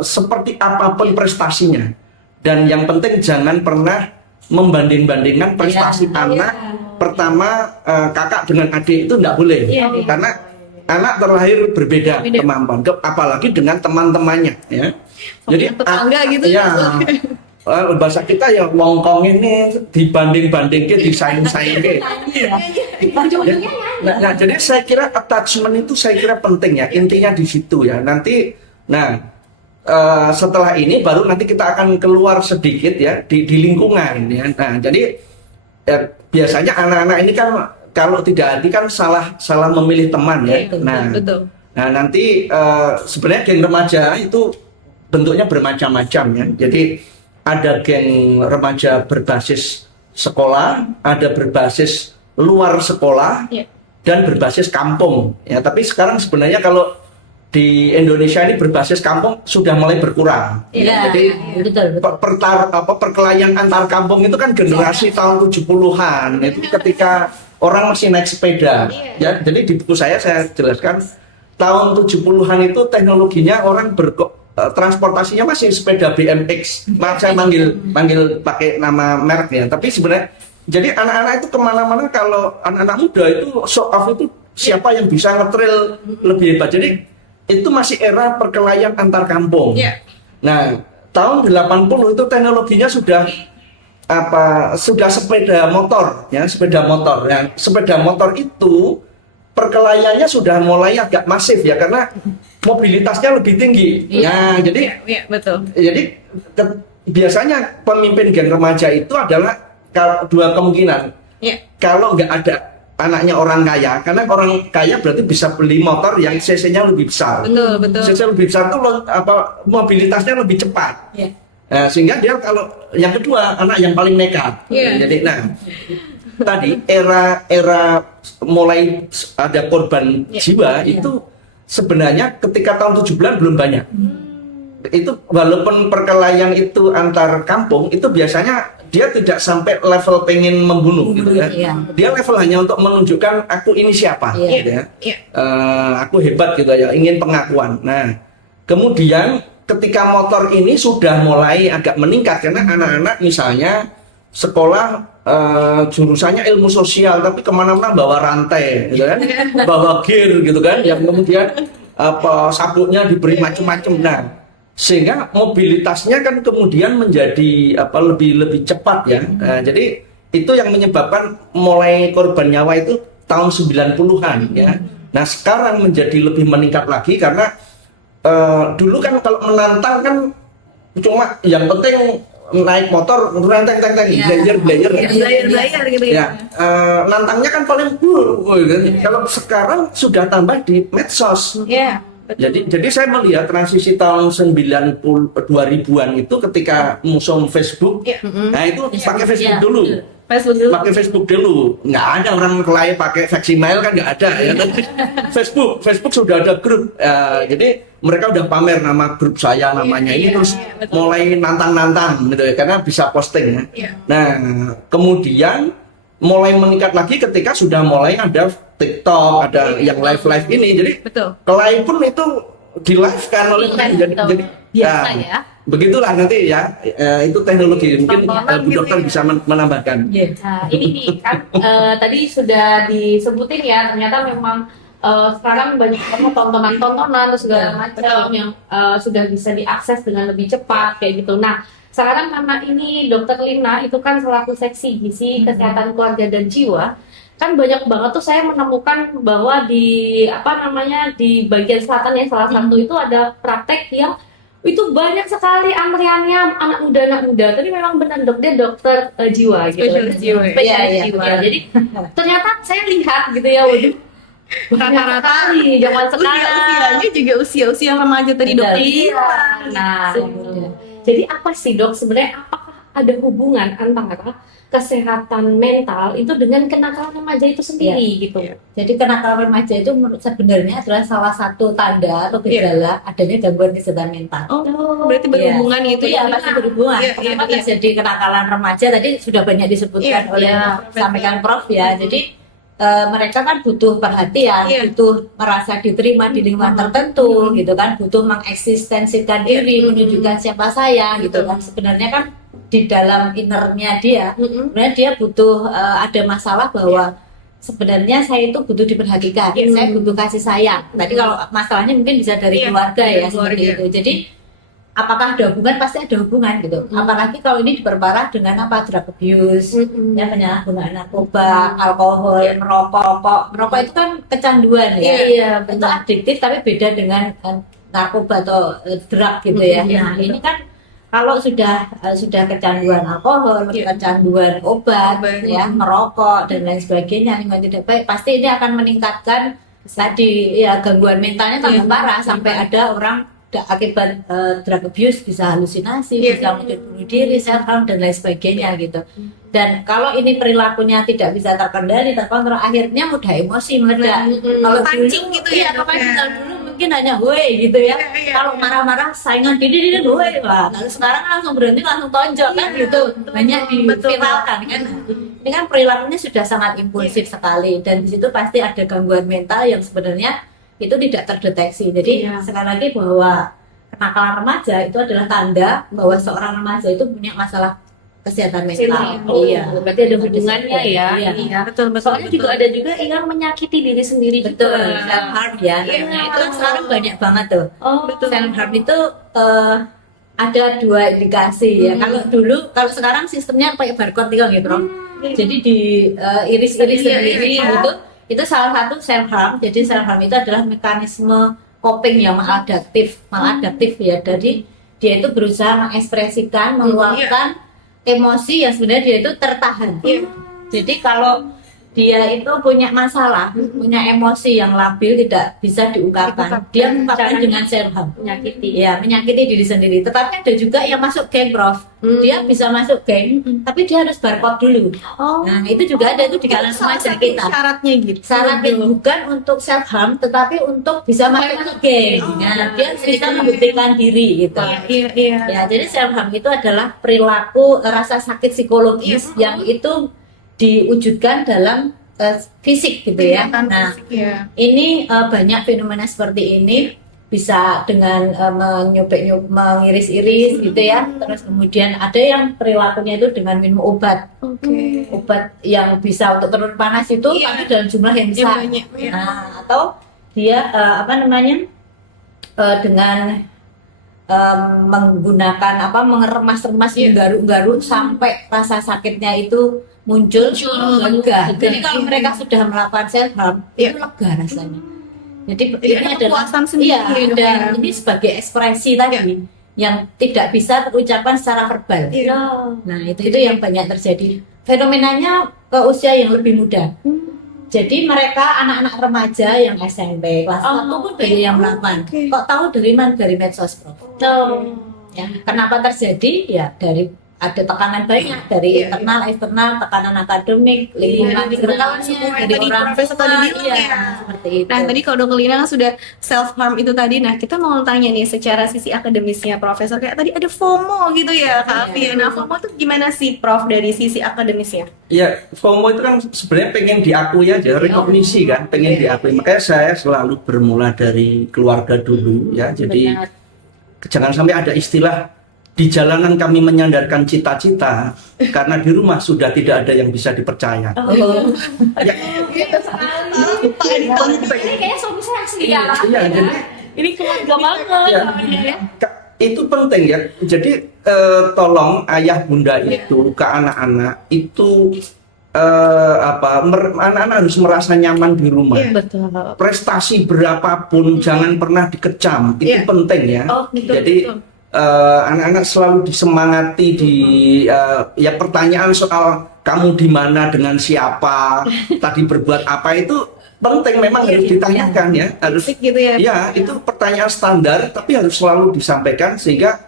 Seperti apapun prestasinya. Dan yang penting jangan pernah membanding-bandingkan prestasi anak pertama kakak dengan adik, itu enggak boleh. Karena anak terlahir berbeda kemampuan, apalagi dengan teman-temannya ya. Jadi tetangga gitu. bahasa kita ya wongkong ini dibanding-bandingke, disaing-saingke. Nah, jadi saya kira attachment itu saya kira penting ya, intinya di situ ya. Nanti, setelah ini baru nanti kita akan keluar sedikit ya di lingkungan ya. Nah, jadi biasanya anak-anak ini kan kalau tidak hati kan salah memilih teman ya. Betul. Nah nanti sebenarnya geng remaja itu bentuknya bermacam-macam ya. Jadi ada geng remaja berbasis sekolah, ada berbasis luar sekolah, dan berbasis kampung. Ya, tapi sekarang sebenarnya kalau di Indonesia ini berbasis kampung sudah mulai berkurang. Jadi betul. Perkelahian antar kampung itu kan generasi tahun 70-an. Itu ketika orang masih naik sepeda. Ya, jadi di buku saya jelaskan tahun 70-an itu teknologinya orang transportasinya masih sepeda BMX. Maaf saya manggil pakai nama merek ya. Tapi sebenarnya jadi anak-anak itu kemana-mana, kalau anak-anak muda itu show off itu siapa yang bisa ngetrail lebih hebat. Jadi itu masih era perkelahian antar kampung. Nah, tahun 80 itu teknologinya sudah sepeda motor ya, sepeda motor. Ya, sepeda motor itu perkelahiannya sudah mulai agak masif ya, karena mobilitasnya lebih tinggi. Nah, jadi betul. Jadi biasanya pemimpin geng remaja itu adalah dua kemungkinan. Kalau nggak ada anaknya orang kaya, karena orang kaya berarti bisa beli motor yang cc-nya lebih besar. Betul. cc lebih besar itu mobilitasnya lebih cepat. Nah, sehingga dia kalau yang kedua anak yang paling nekat. Jadi tadi era mulai ada korban jiwa itu sebenarnya ketika tahun 70-an belum banyak. Itu walaupun perkelahian itu antar kampung itu biasanya dia tidak sampai level pengen membunuh gitu ya. Dia level hanya untuk menunjukkan aku ini siapa gitu ya. Aku hebat gitu ya, ingin pengakuan. Nah, kemudian ketika motor ini sudah mulai agak meningkat karena anak-anak misalnya sekolah jurusannya ilmu sosial tapi kemana-mana bawa rantai gitu kan, bawa gear gitu kan, yang kemudian sabuknya diberi macam-macam. Nah, sehingga mobilitasnya kan kemudian menjadi lebih cepat ya. Jadi itu yang menyebabkan mulai korban nyawa itu tahun 90-an ya. Nah, sekarang menjadi lebih meningkat lagi karena dulu kan kalau menantang kan cuma yang penting naik motor belajar gitu ya. Nantangnya kan paling kalau sekarang sudah tambah di medsos. Jadi saya melihat transisi tahun 2000-an itu ketika musim Facebook. Nah, itu pakai Facebook dulu. Pakai Facebook dulu. Nggak ada orang kelahi pakai Facsimile kan, nggak ada ya. Facebook sudah ada grup. Jadi mereka udah pamer nama grup saya namanya ini terus mulai nantang-nantang gitu ya, karena bisa posting ya. Nah, kemudian mulai meningkat lagi ketika sudah mulai ada TikTok, ada yang live ini. Jadi kelahi pun itu di live kan oleh jadi biasa ya. Begitulah nanti ya, itu teknologi mungkin Bu Dokter bisa menambahkan. Nah, ini nih kan tadi sudah disebutin ya, ternyata memang sekarang banyak banget tontonan terus segala macam yang sudah bisa diakses dengan lebih cepat kayak gitu. Nah, sekarang karena ini Dokter Lina itu kan selaku seksi gizi kesehatan keluarga dan jiwa, kan banyak banget tuh saya menemukan bahwa di di bagian selatan ya, salah satu itu ada praktek yang itu banyak sekali antriannya anak muda. Tapi memang benar dok, dia dokter jiwa gitu. Spesialis jiwa. Jadi ternyata saya lihat gitu ya, waduh, rata-rata nih zaman sekarang Usianya juga usia remaja tadi dok. Nah, jadi apa sih dok sebenarnya, apakah ada hubungan antara kesehatan mental itu dengan kenakalan remaja itu sendiri gitu? Jadi kenakalan remaja itu sebenarnya adalah salah satu tanda atau gejala adanya gangguan kesehatan mental. Berarti berhubungan gitu ya? Masih berhubungan. Kenapa terjadi kenakalan remaja tadi sudah banyak disebutkan oleh sampaikan Prof ya. Jadi mereka kan butuh perhatian, butuh merasa diterima di lingkungan tertentu gitu kan, butuh mengeksistensikan diri, menunjukkan siapa saya gitu kan. Sebenarnya kan di dalam innernya dia, sebenarnya dia butuh ada masalah bahwa sebenarnya saya itu butuh diperhatikan, saya butuh kasih sayang. Tadi kalau masalahnya mungkin bisa dari keluarga ya, seperti itu. Jadi apakah ada hubungan? Pasti ada hubungan gitu. Apalagi kalau ini diperparah dengan apa, drug abuse, ya penyalahgunaan narkoba, alkohol, merokok itu kan kecanduan ya. Iya, Itu adiktif tapi beda dengan narkoba atau drug gitu ya. Nah ini kan kalau sudah kecanduan alkohol, kecanduan obat, ya merokok dan lain sebagainya, lingkungan tidak baik, pasti ini akan meningkatkan tadi ya gangguan mentalnya tambah parah sampai ada orang akibat drug abuse bisa halusinasi, bisa mungkin bunuh diri, self harm dan lain sebagainya gitu. Dan kalau ini perilakunya tidak bisa terkendali, terkontrol, akhirnya mudah emosi, meledak. Kalau Pancing dulu, gitu ya, kalau dok, ya. dulu mungkin hanya woi gitu ya. Kalau marah-marah saingan ini woi lah. Lalu sekarang langsung berhenti, langsung tonjok kan gitu. Banyak diviralkan kan. Ini kan perilakunya sudah sangat impulsif sekali, dan di situ pasti ada gangguan mental yang sebenarnya itu tidak terdeteksi. Jadi sekali lagi bahwa kenakalan remaja itu adalah tanda bahwa seorang remaja itu punya masalah kesehatan mental. Iya, berarti ada hubungannya ya. Iya. Betul. Soalnya juga ada juga yang menyakiti diri sendiri Betul, juga. self harm ya. Nah, itu kan sekarang banyak banget tuh. Oh, Self harm itu ada dua indikasi ya. Kalau sekarang sistemnya pakai barcode tinggal gitu, Bro. Jadi di iris-iris sendiri itu salah satu self harm. Jadi self harm itu adalah mekanisme coping yang maladaptif ya. Jadi dia itu berusaha mengekspresikan, meluapkan emosi yang sebenarnya dia itu tertahan. Jadi kalau dia itu punya masalah, punya emosi yang labil tidak bisa diungkapkan, dia mengungkapkan dengan self harm. menyakiti. Ya, menyakiti diri sendiri. Tetapi ada juga yang masuk geng, Prof. Dia bisa masuk geng, tapi dia harus barcode dulu. Nah, itu juga ada itu di kalangan remaja kita. Syaratnya gitu. Syaratnya bukan untuk self harm, tetapi untuk bisa masuk ke geng. Nah, dia bisa membuktikan diri gitu. Iya. Ya, jadi self harm itu adalah perilaku rasa sakit psikologis yang itu diwujudkan dalam fisik gitu ya. Nah, ini banyak fenomena seperti ini bisa dengan mengiris-iris gitu ya. Terus kemudian ada yang perilakunya itu dengan minum obat. Obat yang bisa untuk turun panas itu tapi dalam jumlah yang besar. Nah, atau dia dengan menggunakan mengeremas-remas garuk-garuk sampai rasa sakitnya itu muncul lega. Jadi kalau mereka sudah melakukan self harm itu lega rasanya. Jadi ini adalah ini sebagai ekspresi tadi yang tidak bisa terucapkan secara verbal. Nah, itu yang banyak terjadi. Fenomenanya ke usia yang lebih muda. Jadi mereka anak-anak remaja yang SMP kelas 1 pun banyak yang melakukan. Kok tahu dari mana? Dari medsos, Prof. Ya, kenapa terjadi? Ya dari ada tekanan banyak dari internal, eksternal, tekanan akademik, lingkungan sekitarnya, dari orang profesor tadi bilang seperti itu. Nah, tadi kalau Dok Lina kan sudah self harm itu tadi. Nah, kita mau tanya nih secara sisi akademisnya, Profesor, kayak tadi ada FOMO gitu ya, Kak Afi. Nah, FOMO itu gimana sih, Prof, dari sisi akademisnya? Ya, FOMO itu kan sebenarnya pengen diakui aja, rekognisi kan, pengen diakui. Makanya saya selalu bermula dari keluarga dulu ya. Jadi jangan sampai ada istilah di jalanan kami menyandarkan cita-cita karena di rumah sudah tidak ada yang bisa dipercaya. Ya, Ini kayaknya suami saya asli ya. jadi Ini keluarga banget. itu penting ya. Jadi tolong ayah bunda itu ke anak-anak itu anak-anak harus merasa nyaman di rumah. Betul. Prestasi berapapun jangan pernah dikecam. Itu penting ya. Jadi anak-anak selalu disemangati ya pertanyaan soal kamu di mana dengan siapa, tadi berbuat apa itu penting memang harus ditanyakan ya, harus gitu ya. Ya, itu pertanyaan standar tapi harus selalu disampaikan sehingga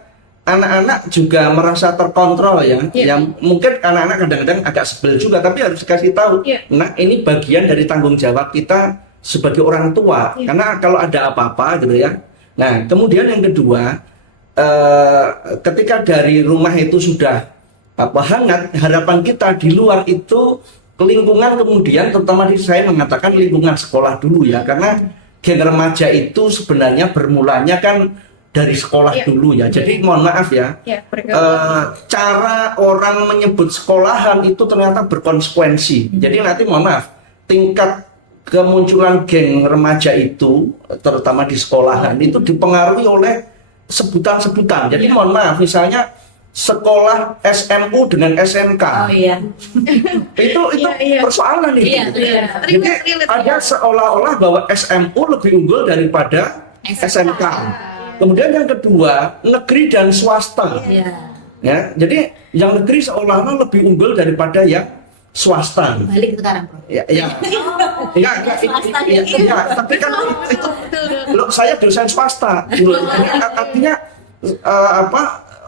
anak-anak juga merasa terkontrol ya. Yang mungkin anak-anak kadang-kadang agak sebel juga tapi harus dikasih tahu. Nah, ini bagian dari tanggung jawab kita sebagai orang tua. Karena kalau ada apa-apa gitu ya. Nah, kemudian yang kedua, ketika dari rumah itu sudah hangat, harapan kita di luar itu lingkungan, kemudian terutama saya mengatakan lingkungan sekolah dulu ya, karena geng remaja itu sebenarnya bermulanya kan dari sekolah dulu ya. Jadi mohon maaf ya, cara orang menyebut sekolahan itu ternyata berkonsekuensi. Jadi nanti mohon maaf, tingkat kemunculan geng remaja itu terutama di sekolahan itu dipengaruhi oleh sebutan-sebutan. Jadi mohon maaf, misalnya sekolah SMU dengan SMK. Oh iya. Itu Iya. persoalan itu. Iya, iya. Jadi Relate, ada seolah-olah bahwa SMU lebih unggul daripada SMK. Kemudian yang kedua, negeri dan swasta. Iya. Ya, jadi yang negeri seolah-olah lebih unggul daripada yang swasta. Balik sekarang, Prof. Ya, enggak, Swasta. iya, tapi kan itu, loh, saya dosen swasta, loh. Jadi artinya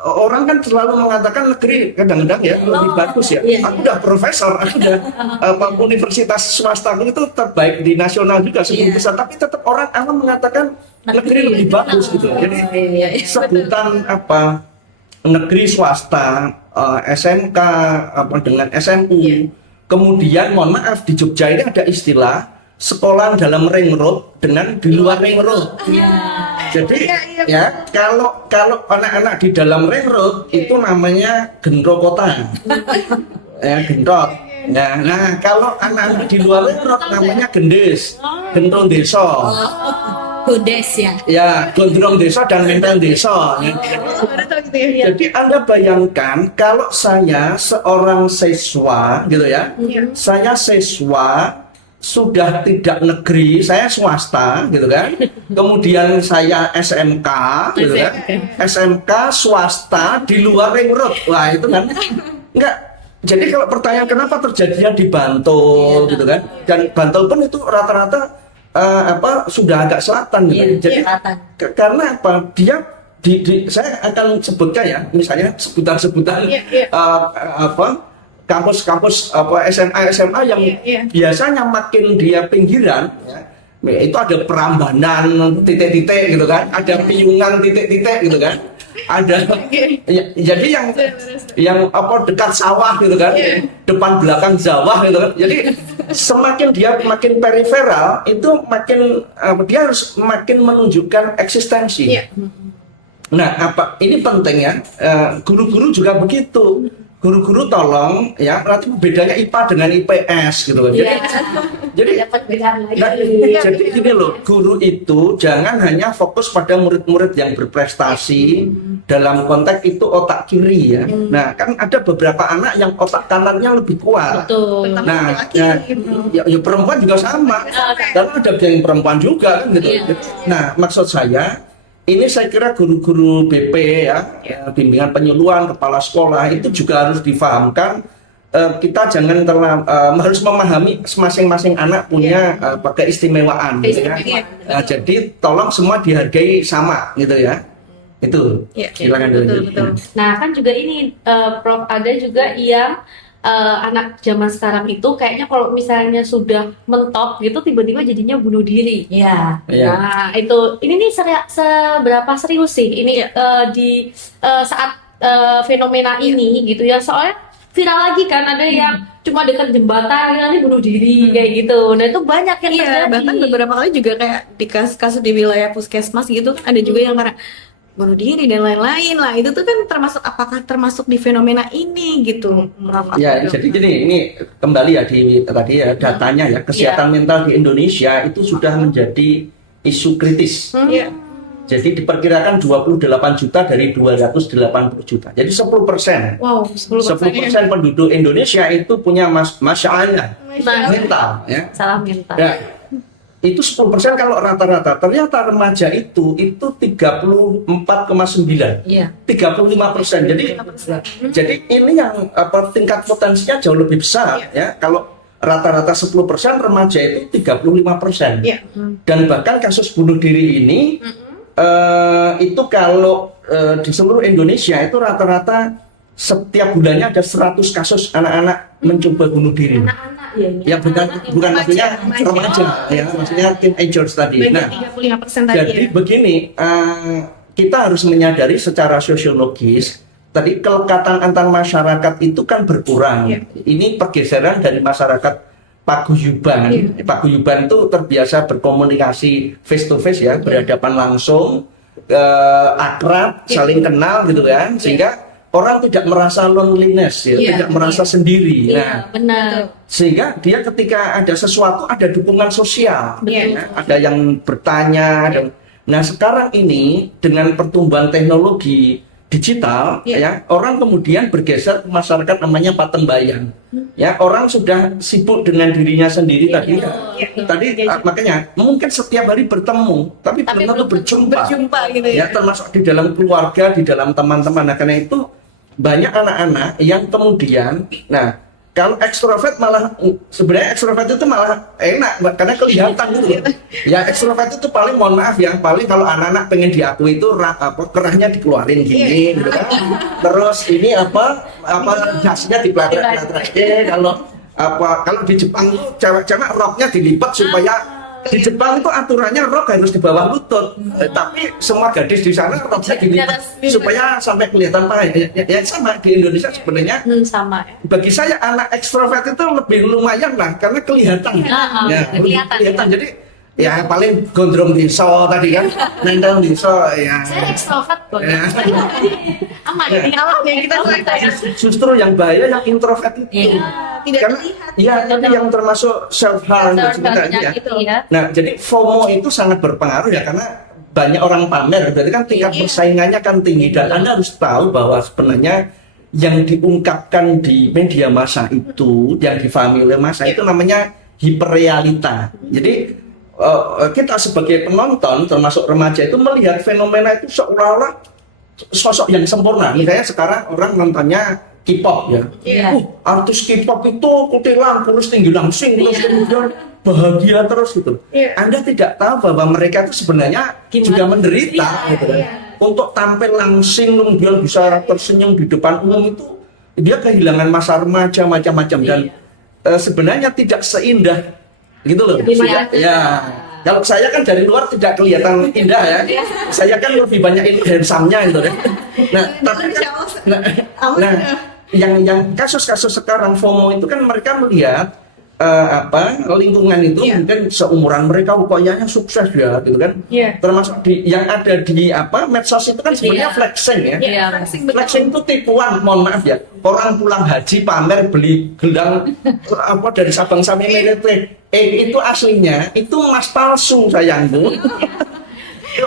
orang kan selalu mengatakan negeri kadang-kadang ya lebih bagus ya. Iya. Aku udah profesor, aku udah universitas swasta itu terbaik di nasional juga sebelum Iya. besar, tapi tetap orang awam mengatakan negeri lebih bagus gitu. Jadi Iya. sebutan negeri swasta, SMK dengan SMU. Kemudian mohon maaf di Jogja ini ada istilah sekolah dalam ring road dengan di luar ring road. Jadi ya kalau anak-anak di dalam ring road itu namanya gendro kota. Ya gendrot. Nah kalau anak-anak di luar ring road namanya gendis, gendro desa. Godes ya. Ya, gondrong desa dan mental desa. Jadi Anda bayangkan kalau saya seorang siswa gitu ya, saya siswa sudah tidak negeri, saya swasta gitu kan. Kemudian saya SMK gitu kan. SMK swasta di luar ring road. Wah, itu kan enggak. Jadi kalau pertanyaan kenapa terjadinya di Bantul gitu kan. Dan Bantul pun itu rata-rata sudah agak selatan gitu. Iya, Jadi selatan. karena apa? Dia saya akan sebutkan ya, misalnya sebutan-sebutan kampus-kampus SMA yang biasanya makin dia pinggiran ya, itu ada Prambanan titik-titik gitu kan, ada Piungan titik-titik gitu kan, ada jadi yang dekat sawah gitu kan, depan belakang sawah gitu kan. Jadi semakin dia makin periferal itu makin dia harus makin menunjukkan eksistensi. Nah, ini penting ya. Guru-guru juga begitu. Guru-guru tolong ya, nanti bedanya IPA dengan IPS gitu kan. Jadi Dapat bedaan lagi. nah, jadi gini loh, guru itu jangan hanya fokus pada murid-murid yang berprestasi dalam konteks itu otak kiri ya. Nah, kan ada beberapa anak yang otak kanannya lebih kuat. Betul. Nah, ya perempuan juga sama. Karena ada yang perempuan juga kan gitu. Nah, maksud saya ini saya kira guru-guru BP ya, bimbingan penyuluhan, kepala sekolah itu juga harus difahamkan. Kita jangan harus memahami masing-masing anak punya keistimewaan gitu ya. Nah, jadi tolong semua dihargai sama gitu ya. Itu silakan dulu. Betul. Nah kan juga ini Prof, ada juga yang anak zaman sekarang itu kayaknya kalau misalnya sudah mentok gitu tiba-tiba jadinya bunuh diri. Iya. Nah itu ini nih seberapa serius sih ini di saat fenomena ini gitu ya, soalnya viral lagi kan, ada yang cuma dekat jembatan nanti bunuh diri kayak gitu. Nah itu banyak yang terjadi. Bahkan beberapa kali juga kayak di kasus di wilayah puskesmas gitu ada juga yang karena bunuh diri dan lain-lain lah. Itu tuh kan apakah termasuk di fenomena ini gitu, Prof? Ya, jadi gini, ini kembali ya tadi ya datanya ya, kesehatan mental di Indonesia itu sudah menjadi isu kritis. Jadi diperkirakan 28 juta dari 280 juta. Jadi 10%. Wow, 10%. Penduduk Indonesia itu punya masalah mental ya. Salah mental. Ya. Itu 10% kalau rata-rata. Ternyata remaja itu 34,9. Iya. 35%. Jadi ini yang tingkat potensinya jauh lebih besar ya. Kalau rata-rata 10%, remaja itu 35%. Dan bahkan kasus bunuh diri ini itu kalau di seluruh Indonesia itu rata-rata setiap bulannya ada 100 kasus anak-anak mencoba bunuh diri. Anak-anak Ya bukan maksudnya remaja ya, maksudnya teenagers tadi. Nah, 35% tadi jadi begini, kita harus menyadari secara sosiologis tadi kelekatan antar masyarakat itu kan berkurang. Ini pergeseran dari masyarakat paguyuban. Paguyuban itu terbiasa berkomunikasi face to face ya, berhadapan langsung, akrab, saling kenal gitu kan, sehingga orang tidak merasa loneliness ya, tidak merasa sendiri. Nah, benar. sehingga dia ketika ada sesuatu ada dukungan sosial. Ya, ada yang bertanya, Nah, sekarang ini dengan pertumbuhan teknologi digital, ya, orang kemudian bergeser ke masyarakat namanya paten bayang. Ya, orang sudah sibuk dengan dirinya sendiri tadi. Makanya mungkin setiap hari bertemu, tapi belum tentu berjumpa. gitu Ya, termasuk di dalam keluarga, di dalam teman-teman. Nah, karena itu banyak anak-anak yang kemudian, nah, kalau ekstrovert malah, sebenarnya ekstrovert itu malah enak karena kelihatan gitu loh. Ya, ekstrovert itu paling, mohon maaf ya, paling kalau anak-anak pengen diakui itu kerahnya dikeluarin gini gitu kan. Terus ini apa jasnya diplatrak-platrakin. Kalau di Jepang tuh cewek-cewek roknya dilipat supaya di Jepang itu aturannya rok harus di bawah lutut, tapi semua gadis di sana roknya dilipat supaya sampai kelihatan paha. Ya, sama di Indonesia sebenarnya. Sama ya. Bagi saya anak ekstrovert itu lebih lumayan lah karena kelihatan. Kelihatan. Jadi ya paling gondrong diso tadi kan, nendang diso ya. Saya ekstrovert kok. Ya. Aman ya kita Justru yang bahaya yang introvert itu. Tidak Karena terlihat. ya itu yang termasuk self harm sebenarnya. ya. Nah, jadi FOMO itu sangat berpengaruh ya karena banyak orang pamer, berarti kan tingkat persaingannya kan tinggi dan Anda harus tahu bahwa sebenarnya yang diungkapkan di media massa itu, yang difahami oleh massa itu namanya hiperrealita. Jadi kita sebagai penonton termasuk remaja itu melihat fenomena itu seolah-olah sosok yang sempurna. Misalnya sekarang orang nontonnya K-pop ya. Artis K-pop itu kutilang, kurus tinggi langsing, terus kemudian bahagia terus gitu. Anda tidak tahu bahwa mereka itu sebenarnya juga menderita gitu kan. Untuk tampil langsing kemudian bisa tersenyum di depan umum itu dia kehilangan masa remaja macam-macam dan sebenarnya tidak seindah gitu loh. Ya. Kalau saya kan dari luar tidak kelihatan indah ya. Saya kan lebih banyak handsome-nya gitu kan. Nah, tapi kan, yang kasus-kasus sekarang FOMO itu kan mereka melihat lingkungan itu mungkin seumuran mereka kayaknya sukses ya gitu kan. Termasuk yang ada di medsos itu kan sebenarnya flexing ya. Flexing itu tipuan, mohon maaf ya. Orang pulang haji pamer beli gelang dari Sabang sampai Merauke. Itu aslinya itu emas palsu sayangku.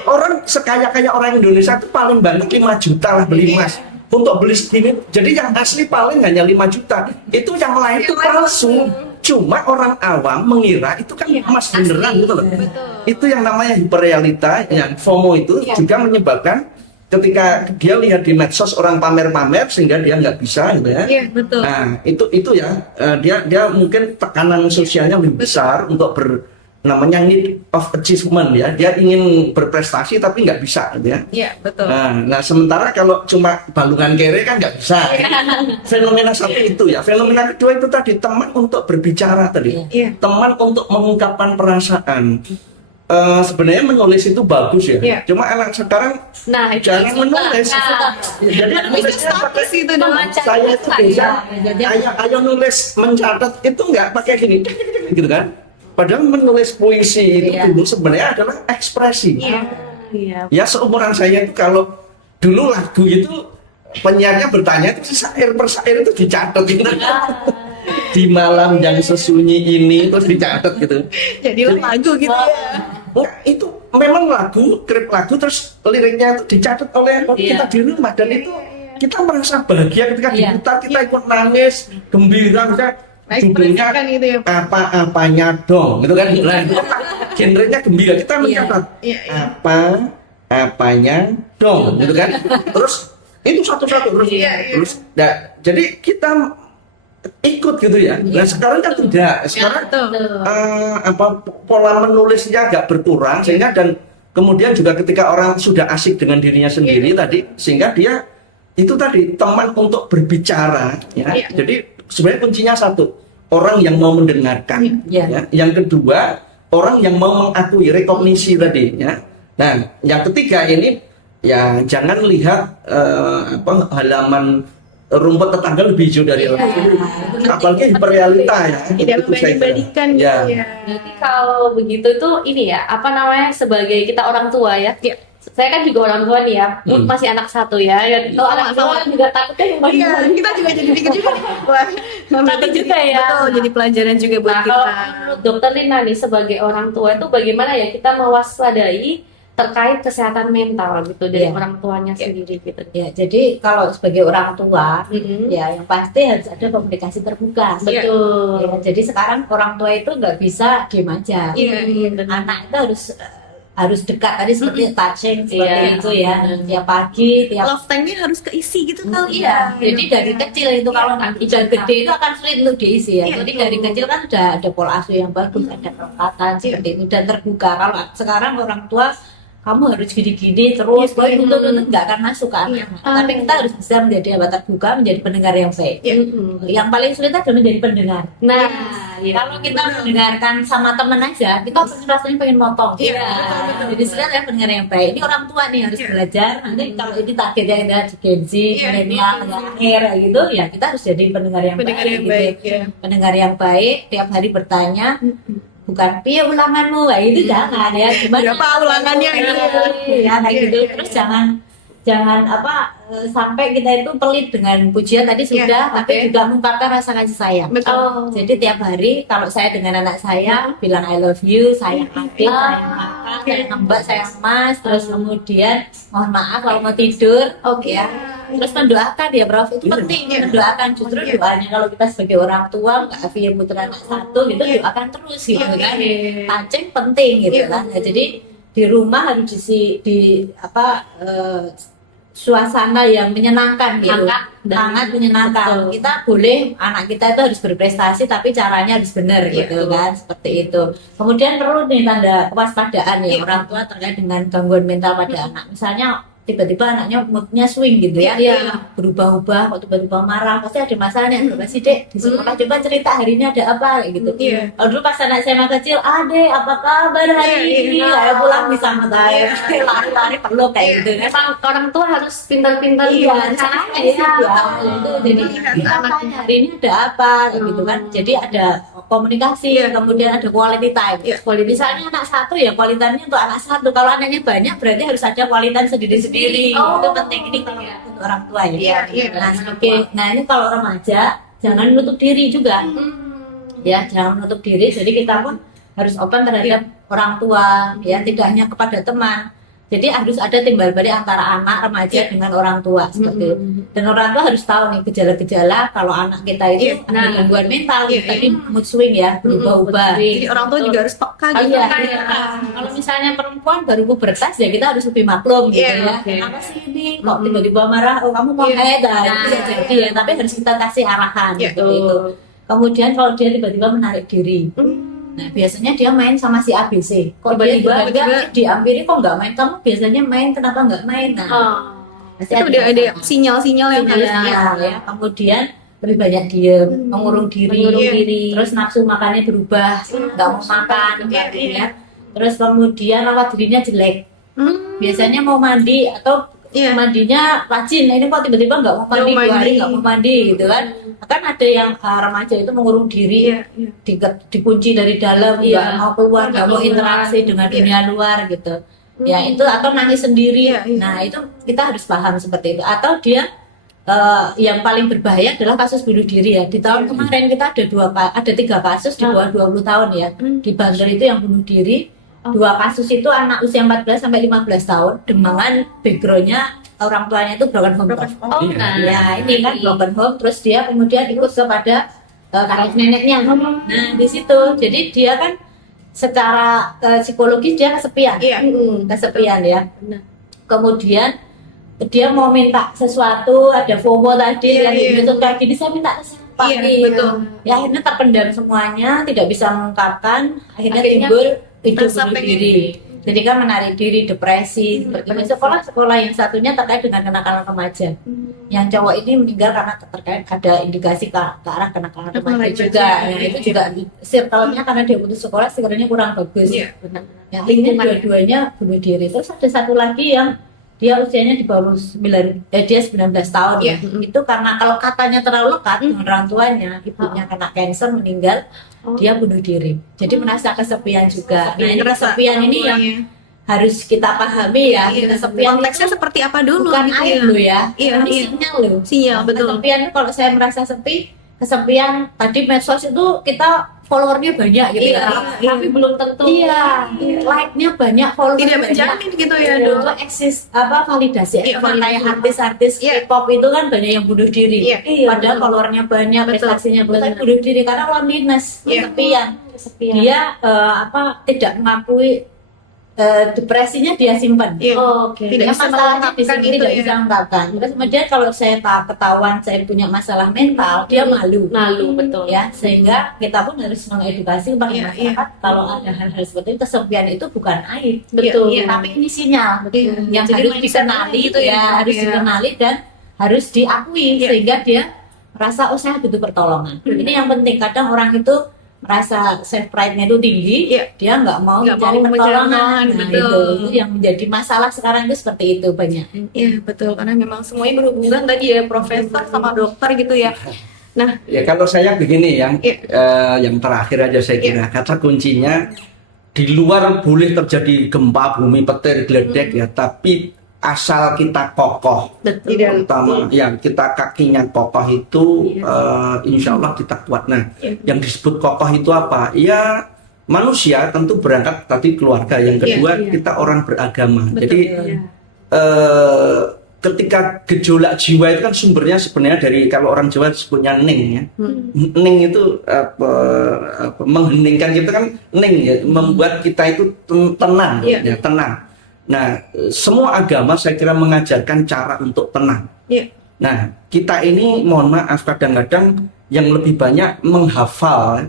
Orang sekaya-kaya orang Indonesia itu paling banyak 5 juta lah beli emas. Untuk beli segini, jadi yang asli paling hanya 5 juta. Itu yang lain itu palsu. Cuma orang awam mengira itu kan emas beneran gitu loh. Itu yang namanya hiperrealita, yang FOMO itu juga menyebabkan ketika dia lihat di medsos orang pamer-pamer sehingga dia nggak bisa gitu ya. Nah, itu ya dia mungkin tekanan sosialnya lebih besar untuk namanya need of achievement ya. Dia ingin berprestasi tapi nggak bisa gitu ya. Nah, sementara kalau cuma balungan kere kan nggak bisa. Fenomena satu itu ya. Fenomena kedua itu tadi teman untuk berbicara tadi. Teman untuk mengungkapkan perasaan. Sebenarnya menulis itu bagus ya. Cuma anak sekarang jangan menulis. Jadi nulisnya pakai itu saya itu bisa. Ayo nulis mencatat itu nggak pakai gini, gitu kan? Padahal menulis puisi itu dulu sebenarnya adalah ekspresi. Ya seumuran saya itu kalau dulu lagu itu penyiarnya bertanya itu syair per syair itu dicatat gitu. Di malam yang sesunyi ini terus dicatat gitu. Jadi lagu gitu ya. Nah, itu memang lagu, klip lagu terus liriknya itu dicatat oleh kita di rumah dan itu kita merasa bahagia ketika diputar, kita ikut nangis, gembira misalnya. Judulnya apa-apanya dong gitu kan. Nah, itu genrenya gembira, kita mencatat apa-apanya dong gitu kan. Terus itu satu-satu terus jadi kita ikut gitu ya. Nah, sekarang kan tidak. Sekarang pola menulisnya agak berkurang sehingga dan kemudian juga ketika orang sudah asik dengan dirinya sendiri tadi sehingga dia itu tadi teman untuk berbicara ya. Jadi sebenarnya kuncinya satu, orang yang mau mendengarkan ya. Yang kedua, orang yang mau mengakui, rekognisi tadi ya. Nah, yang ketiga ini ya jangan lihat halaman rumput tetangga lebih hijau dari orang sendiri. Apalagi hiperrealita ya. Tidak membanding-bandingkan gitu ya. Berarti kalau begitu tuh ini ya, sebagai kita orang tua ya. Saya kan juga orang tua nih ya, masih anak satu ya. Kalau anak tua juga takutnya kita juga jadi pikir juga. Wah, takut juga ya. Betul, jadi pelajaran juga buat kita. Kalau menurut Dokter Lina nih sebagai orang tua itu bagaimana ya kita mewaspadai terkait kesehatan mental gitu dari Iya. orang tuanya sendiri gitu. Ya, jadi kalau sebagai orang tua, Mm-mm. ya yang pasti harus ada komunikasi terbuka. Betul. Ya, jadi sekarang orang tua itu nggak bisa diem aja. Iya. Anak itu harus dekat tadi seperti touching seperti Iya. itu ya. Tiap pagi, tiap Love time-nya harus keisi gitu kali Iya, ya. jadi dari kecil itu kalau nanti udah gede itu akan sulit untuk diisi ya. Iya, Jadi betul. dari kecil kan udah ada pola asuh yang bagus, ada perawatan seperti itu dan terbuka. Kalau sekarang orang tua kamu harus gini-gini terus, boy tuntut nggak akan masuk ke anak. Tapi kita harus bisa menjadi apa terbuka, menjadi pendengar yang baik. Mm-mm. Yang paling sulit adalah menjadi pendengar. Nah, iya. Kalau kita mendengarkan sama temen aja, kita pasti rasanya pengen motong. Iya, betul. Jadi sulit ya pendengar yang baik. Ini orang tua nih harus belajar. Nanti kalau ini targetnya kita Gen Z, Iya. milenial, yang akhir gitu, ya kita harus jadi pendengar yang Pendengar baik. yang gitu. baik ya. Pendengar yang baik, tiap hari bertanya. Bukan piye ulanganmu, kayak itu jangan ya. Gimana Berapa ulangannya gitu. ya kayak gitu. Iya. Terus jangan sampai kita itu pelit dengan pujian tadi sudah, Iya, tapi oke. juga mengungkapkan rasa kasih sayang. Betul. Oh. Jadi tiap hari kalau saya dengan anak saya bilang I love you, sayang adik, sayang kakak, sayang mbak, sayang mas, terus kemudian mohon maaf kalau mau tidur, oke ya. Terus mendoakan ya Prof, itu penting mendoakan. Justru doanya kalau kita sebagai orang tua, Mbak Afi yang putra anak satu gitu, doakan terus gitu kan. Pancing penting gitu kan. Nah, jadi di rumah harus suasana yang menyenangkan gitu, Hangat dan- hangat menyenangkan. Betul. Kita boleh anak kita itu harus berprestasi tapi caranya harus benar gitu kan, seperti itu. Kemudian perlu nih tanda kewaspadaan ya orang tua terkait dengan gangguan mental pada anak. Misalnya tiba-tiba anaknya moodnya swing gitu ya, Iya. berubah-ubah, kok tiba-tiba marah, pasti ada masalahnya. Coba sih dek di sekolah coba cerita hari ini ada apa kayak gitu. Iya. Kalau dulu pas anak saya masih kecil, Ade apa kabar hari ini? Saya pulang bisa sama saya, lari-lari perlu kayak gitu kan. Emang orang tua harus pintar-pintar Iya, gimana caranya caranya ya. Itu jadi anaknya hari ini ada apa gitu kan. Jadi ada komunikasi, kemudian ada quality time. Misalnya anak satu ya kualitasnya untuk anak satu. Kalau anaknya banyak berarti harus ada kualitas sendiri-sendiri. Oh. Itu penting ini kalau untuk orang tua ya. Iya. Nah, oke. Nah, ini kalau remaja jangan menutup diri juga. Ya, jangan menutup diri. Jadi kita pun harus open terhadap orang tua, ya tidak hanya kepada teman. Jadi harus ada timbal balik antara anak remaja dengan orang tua seperti itu. Dan orang tua harus tahu nih gejala-gejala kalau anak kita itu ada Nah. gangguan mental, Iya, tadi mood swing ya, berubah-ubah. Jadi orang tua juga harus peka Oh, gitu iya, kan. iya. Kalau misalnya perempuan baru pubertas ya kita harus lebih maklum gitu Iya, ya. oke. Apa sih ini kok tiba-tiba marah? Oh kamu mau head itu bisa jadi ya. Tapi harus kita kasih arahan Iya. gitu itu. Kemudian kalau dia tiba-tiba menarik diri, nah biasanya dia main sama si ABC. Kok dia Tiba-tiba, tiba-tiba diampiri kok nggak main? Kamu biasanya main, kenapa nggak main? Nah, Oh. pasti Itu udah ada sinyal-sinyal yang harus sinyal ya. Kemudian lebih banyak diem, mengurung diri, Mengurung diri. terus nafsu makannya berubah, nggak mau makan, gitu ya. Terus kemudian rawat dirinya jelek. Biasanya mau mandi atau mandinya rajin, nah ini kok tiba-tiba nggak mau mandi, 2 hari nggak mau mandi gitu kan. Kan ada yang remaja itu mengurung diri, dikunci dari dalam, nggak mau keluar, nggak mau interaksi dengan dunia luar gitu. Ya itu atau nangis sendiri. Nah itu kita harus paham seperti itu. Atau dia yang paling berbahaya adalah kasus bunuh diri ya. Di tahun kemarin kita ada 3 kasus di bawah 20 tahun ya. Di Banten itu yang bunuh diri. 2 kasus itu anak usia 14 sampai 15 tahun dengan backgroundnya orang tuanya itu broken home. Oh, nah. Ya ini kan broken home, terus dia kemudian ikut kepada kakek neneknya. Nah di situ, jadi dia kan secara psikologis dia kesepian, kesepian ya. Kemudian dia mau minta sesuatu, ada FOMO tadi, gitu kayak gini saya minta ke siapa gitu. Ya akhirnya terpendam semuanya, tidak bisa mengungkapkan, akhirnya timbul hidup bunuh diri. Jadi kan menarik diri, depresi, seperti sekolah yang satunya terkait dengan kenakalan remaja. Yang cowok ini meninggal karena terkait ada indikasi ke arah kenakalan remaja juga. Nah, itu juga circle-nya karena dia putus sekolah sebenarnya kurang bagus. Ya, akhirnya dua-duanya bunuh diri. Terus ada satu lagi yang dia usianya di bawah dia 19 tahun ya. Itu karena kalau katanya terlalu lekat dengan orang tuanya, ibunya kena kanker meninggal, dia bunuh diri. Jadi merasa kesepian juga. Nah, ini kesepian ini yang harus kita pahami ya. Kesepian konteksnya seperti apa dulu bukan gitu aib ya. loh ya. Ini Iya. sinyal loh. Sinyal, betul. Kesepian itu kalau saya merasa sepi, kesepian tadi medsos itu kita followernya banyak gitu Iya, ya. tapi belum tentu. Iya, like-nya banyak, follower Tidak banyak. menjamin gitu ya, Itu Dok. eksis validasi. Iya, Kayak validasi. artis-artis Iya. K-pop itu kan banyak yang bunuh diri. Iya. Padahal followernya banyak, Betul. prestasinya banyak, Betul. tapi bunuh diri karena loneliness, Iya. kesepian. Kesepian. Dia tidak mengakui depresinya dia simpan. Iya. Oke. Tidak bisa Masalahnya di mengungkapkan sini itu tidak ya. bisa mengungkapkan. Terus kemudian kalau saya ketahuan saya punya masalah mental, dia malu. Malu, betul. Ya, sehingga kita pun harus mengedukasi kepada Iya, masyarakat kalau ada hal-hal seperti itu, kesepian itu bukan aib, Betul. Iya. tapi ini sinyal Iya. yang Jadi harus mindset dikenali gitu ya, harus Iya. dikenali dan harus diakui Iya. sehingga dia merasa oh saya butuh pertolongan. Ini yang penting. Kadang orang itu merasa self pride-nya itu tinggi, Iya. dia nggak mau Nggak mencari mau mencari pertolongan. pertolongan, Nah, betul. itu yang menjadi masalah sekarang itu seperti itu banyak. Iya, betul. Karena memang semuanya berhubungan tadi ya, profesor sama dokter gitu ya. Nah, Ya kalau saya begini yang Iya. yang terakhir aja saya kira kata kuncinya di luar boleh terjadi gempa bumi petir geledek ya, tapi asal kita kokoh, di dalam terutama yang kita kakinya kokoh itu insya Allah kita kuat. Nah, yang disebut kokoh itu apa? Ya manusia tentu berangkat tadi keluarga. Yang kedua kita orang beragama. Jadi ketika gejolak jiwa itu kan sumbernya sebenarnya dari kalau orang Jawa disebutnya ning ya. Ning itu mengheningkan kita kan ning ya, membuat kita itu tenang ya, tenang. Nah, semua agama saya kira mengajarkan cara untuk tenang. Iya. Nah, kita ini mohon maaf kadang-kadang yang lebih banyak menghafal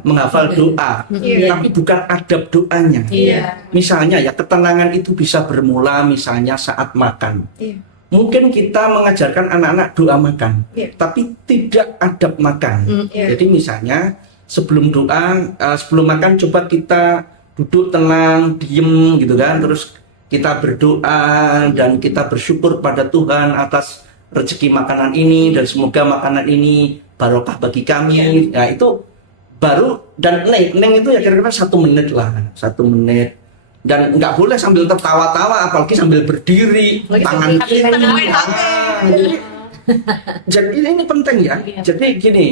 doa, Iya. tapi bukan adab doanya. Iya. Misalnya ya ketenangan itu bisa bermula misalnya saat makan. Iya. Mungkin kita mengajarkan anak-anak doa makan, Iya. tapi tidak adab makan. Iya. Jadi misalnya sebelum doa, sebelum makan coba kita duduk tenang, diem gitu kan, terus kita berdoa dan kita bersyukur pada Tuhan atas rezeki makanan ini dan semoga makanan ini barokah bagi kami. Nah itu baru dan neng itu ya kira-kira 1 menit lah, 1 menit. Dan nggak boleh sambil tertawa-tawa, apalagi sambil berdiri, tangan kiri. Jadi ini penting ya. Jadi gini,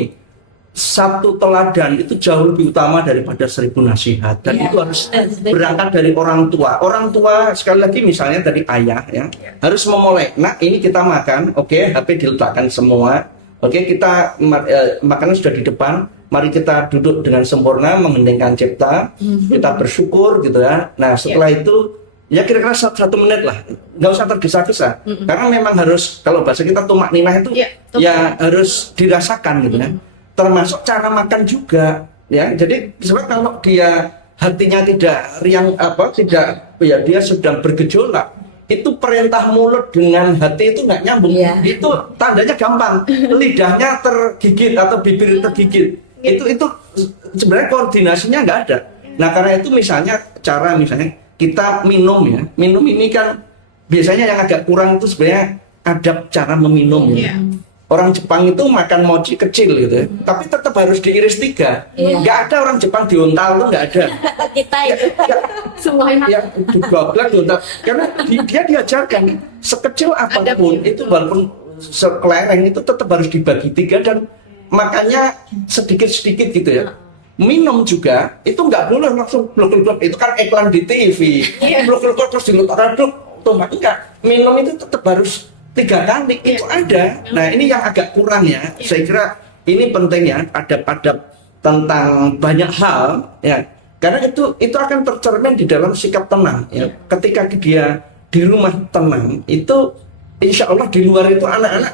satu teladan itu jauh lebih utama daripada 1000 nasihat. Dan itu harus berangkat dari orang tua. Orang tua sekali lagi misalnya dari ayah ya, harus memulai. Nah ini kita makan, oke, HP diletakkan semua. Oke, kita makanan sudah di depan. Mari kita duduk dengan sempurna, mengheningkan cipta, kita bersyukur gitu ya. Nah setelah itu ya kira-kira 1 menit lah, nggak usah tergesa-gesa. Karena memang harus, kalau bahasa kita tumak ninah itu ya harus dirasakan gitu ya. Termasuk cara makan juga ya. Jadi sebab kalau dia hatinya tidak riang tidak ya dia sedang bergejolak, itu perintah mulut dengan hati itu nggak nyambung. Itu tandanya gampang, lidahnya tergigit atau bibir tergigit. Itu sebenarnya koordinasinya nggak ada. Nah karena itu misalnya kita minum ya, minum ini kan biasanya yang agak kurang itu sebenarnya adab cara meminum ya. Orang Jepang itu makan mochi kecil gitu ya, tapi tetap harus diiris 3. Nggak ada orang Jepang diontal tuh nggak ada. Kita itu Semuanya Ya digoblak diontal, karena dia diajarkan sekecil apapun itu walaupun sekelereng itu tetap harus dibagi 3 dan makanya sedikit-sedikit gitu ya. Minum juga itu nggak boleh langsung blok-blok, itu kan iklan di TV. Blok-blok terus diletakkan tomat, enggak. Minum itu tetap harus 3 kali itu ada. Nah ini yang agak kurang ya. Saya kira ini penting ya, adab-adab tentang banyak hal ya. Karena itu akan tercermin di dalam sikap tenang ya. Ketika dia di rumah tenang itu insya Allah di luar itu anak-anak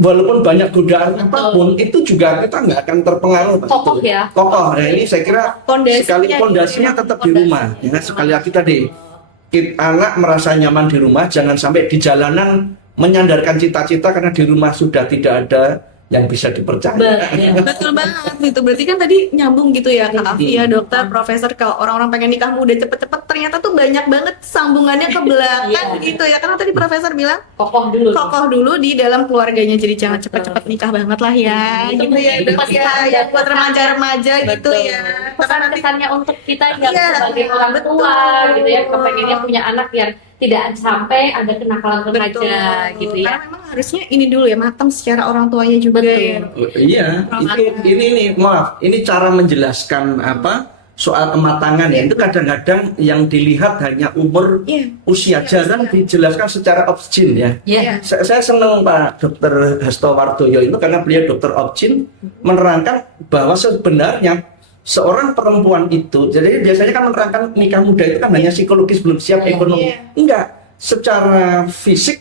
walaupun banyak godaan apapun itu juga kita nggak akan terpengaruh. kokoh ya. Kokoh. Nah ini saya kira pondasinya tetap di rumah. Ya, sekali lagi tadi anak merasa nyaman di rumah, jangan sampai di jalanan menyandarkan cita-cita karena di rumah sudah tidak ada yang bisa dipercaya. Betul banget gitu. Berarti kan tadi nyambung gitu ya Kak Afi ya, dokter, profesor, kalau orang-orang pengen nikah muda cepet-cepet ternyata tuh banyak banget sambungannya ke belakang gitu ya. Karena tadi profesor bilang Kokoh dulu di dalam keluarganya, jadi jangan cepet-cepet nikah banget lah ya. Itu Gitu ya, menjadi dok ya, pesan ya buat remaja-remaja gitu Betul. ya. Pesan-pesannya untuk kita yang Iya, sebagai orang tua betul. gitu ya, kepengennya punya anak yang tidak sampai ada kenakalan remaja gitu ya. Karena memang harusnya ini dulu ya, matang secara orang tuanya juga ya. Iya, ini nih, maaf, ini cara menjelaskan apa soal kematangan ya. Itu kadang-kadang yang dilihat hanya umur, usia, jarang dijelaskan secara obscin ya. Ya. Saya senang Pak Dr. Hasto Wardoyo itu karena beliau dokter obscin menerangkan bahwa sebenarnya seorang perempuan itu, jadi biasanya kan menerangkan nikah muda itu kan hanya psikologis belum siap ekonomi. Enggak, secara fisik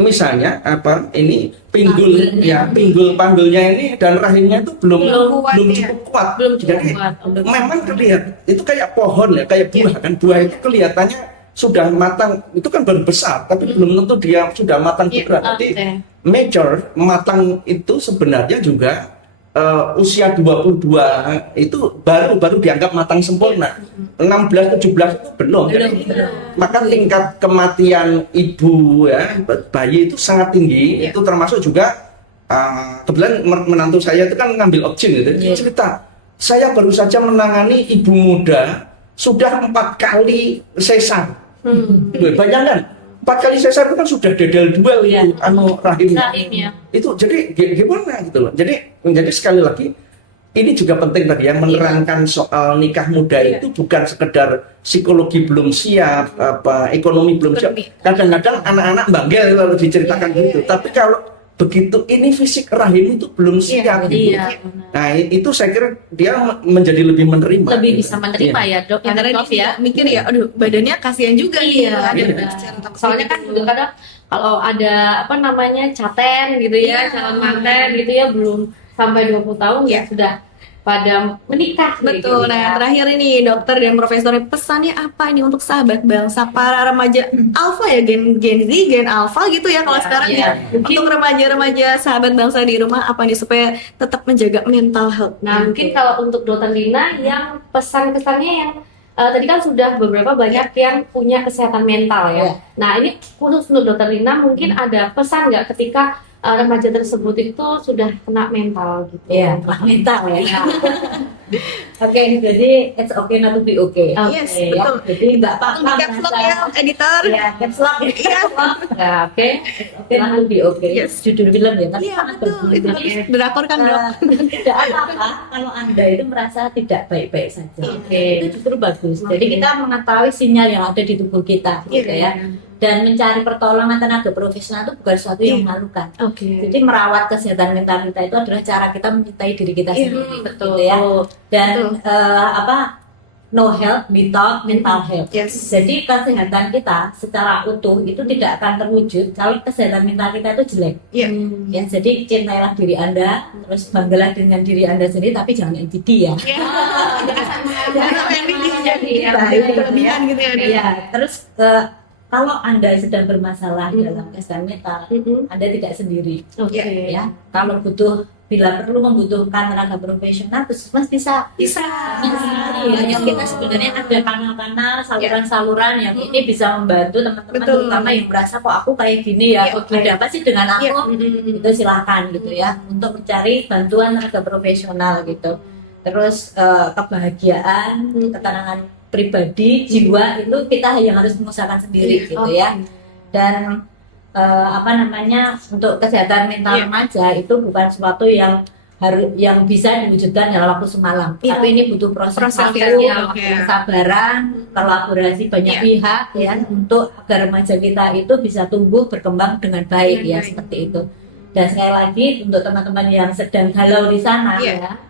misalnya apa ini pinggul panggulnya ini dan rahimnya itu belum cukup kuat. Jadi memang terlihat itu kayak pohon ya, kayak buah kan, buah itu kelihatannya sudah matang, itu kan baru besar tapi belum tentu dia sudah matang beneran. Jadi mature, matang itu sebenarnya juga usia 22 itu baru dianggap matang sempurna. 16 17 itu belum. Jadi, maka tingkat kematian ibu ya bayi itu sangat tinggi. Itu termasuk juga kebetulan menantu saya itu kan ngambil opsin gitu. Cerita, saya baru saja menangani ibu muda sudah 4 kali sesar. Bayangkan 4 kali sesar itu kan sudah dedel duel itu rahimnya. Itu jadi gimana gitu loh. Jadi sekali lagi ini juga penting tadi yang menerangkan soal nikah muda itu bukan sekedar psikologi belum siap, apa ekonomi belum siap. Kadang-kadang anak-anak banggel kalau diceritakan gitu. Tapi kalau begitu ini fisik rahim itu belum siap gitu. Nah itu saya kira dia menjadi lebih menerima. Lebih bisa menerima ya dok. Karena Prof dia mikir ya, aduh badannya kasihan juga Soalnya kan juga kadang kalau ada apa namanya caten gitu ya, calon manten gitu ya belum sampai 20 tahun ya sudah pada menikah. Betul. Gitu, Nah, terakhir ini dokter dan profesor pesannya apa ini untuk sahabat bangsa para remaja alfa ya, gen Z, gen alfa gitu ya kalau sekarang ya. Untuk remaja-remaja sahabat bangsa di rumah apa nih supaya tetap menjaga mental health. Nah, mungkin kalau untuk Dokter Lina yang pesan-kesannya yang tadi kan sudah beberapa banyak yang punya kesehatan mental ya. Nah, ini khusus untuk Dokter Lina mungkin ada pesan nggak ketika remaja tersebut itu sudah kena mental gitu? Iya, mental ya. Oke, jadi it's okay not to be okay. Yes, betul. Jadi nggak apa-apa. Caps lock ya, editor. Ya, caps lock. Iya. Ya, oke. Okay not to be okay. Yes. Judul film ya, tapi Iya, sangat betul. bagus. Itu bagus. Drakor kan, Dok? Tidak apa-apa kalau Anda itu merasa tidak baik-baik saja. Oke. Itu justru bagus. Jadi kita mengetahui sinyal yang ada di tubuh kita, gitu ya. Dan mencari pertolongan tenaga profesional itu bukan sesuatu yang memalukan. Jadi merawat kesehatan mental kita itu adalah cara kita mencintai diri kita sendiri, betul gitu ya. Dan no health without mental health. Jadi kesehatan kita secara utuh itu tidak akan terwujud kalau kesehatan mental kita itu jelek. Ya, jadi cintailah diri Anda, terus banggalah dengan diri Anda sendiri, tapi jangan NTD ya. Berlebihan gitu ya. Iya, terus kalau Anda sedang bermasalah dalam kesehatan mental, Anda tidak sendiri. Ya, kalau bila perlu membutuhkan tenaga profesional, puskesmas bisa sendiri. Yang kita sebenarnya ada kanal-kanal, saluran-saluran yang ini bisa membantu teman-teman, terutama yang merasa kok aku kayak gini ya, ada apa sih dengan aku? Itu silahkan gitu ya, untuk mencari bantuan tenaga profesional gitu. Terus kebahagiaan, ketenangan pribadi, jiwa itu kita yang harus mengusahakan sendiri gitu ya. Dan untuk kesehatan mental remaja itu bukan sesuatu yang bisa diwujudkan dalam waktu semalam. Tapi ini butuh proses kesabaran, kolaborasi banyak pihak ya, untuk agar remaja kita itu bisa tumbuh berkembang dengan baik ya, seperti itu. Dan sekali lagi untuk teman-teman yang sedang galau di sana ya,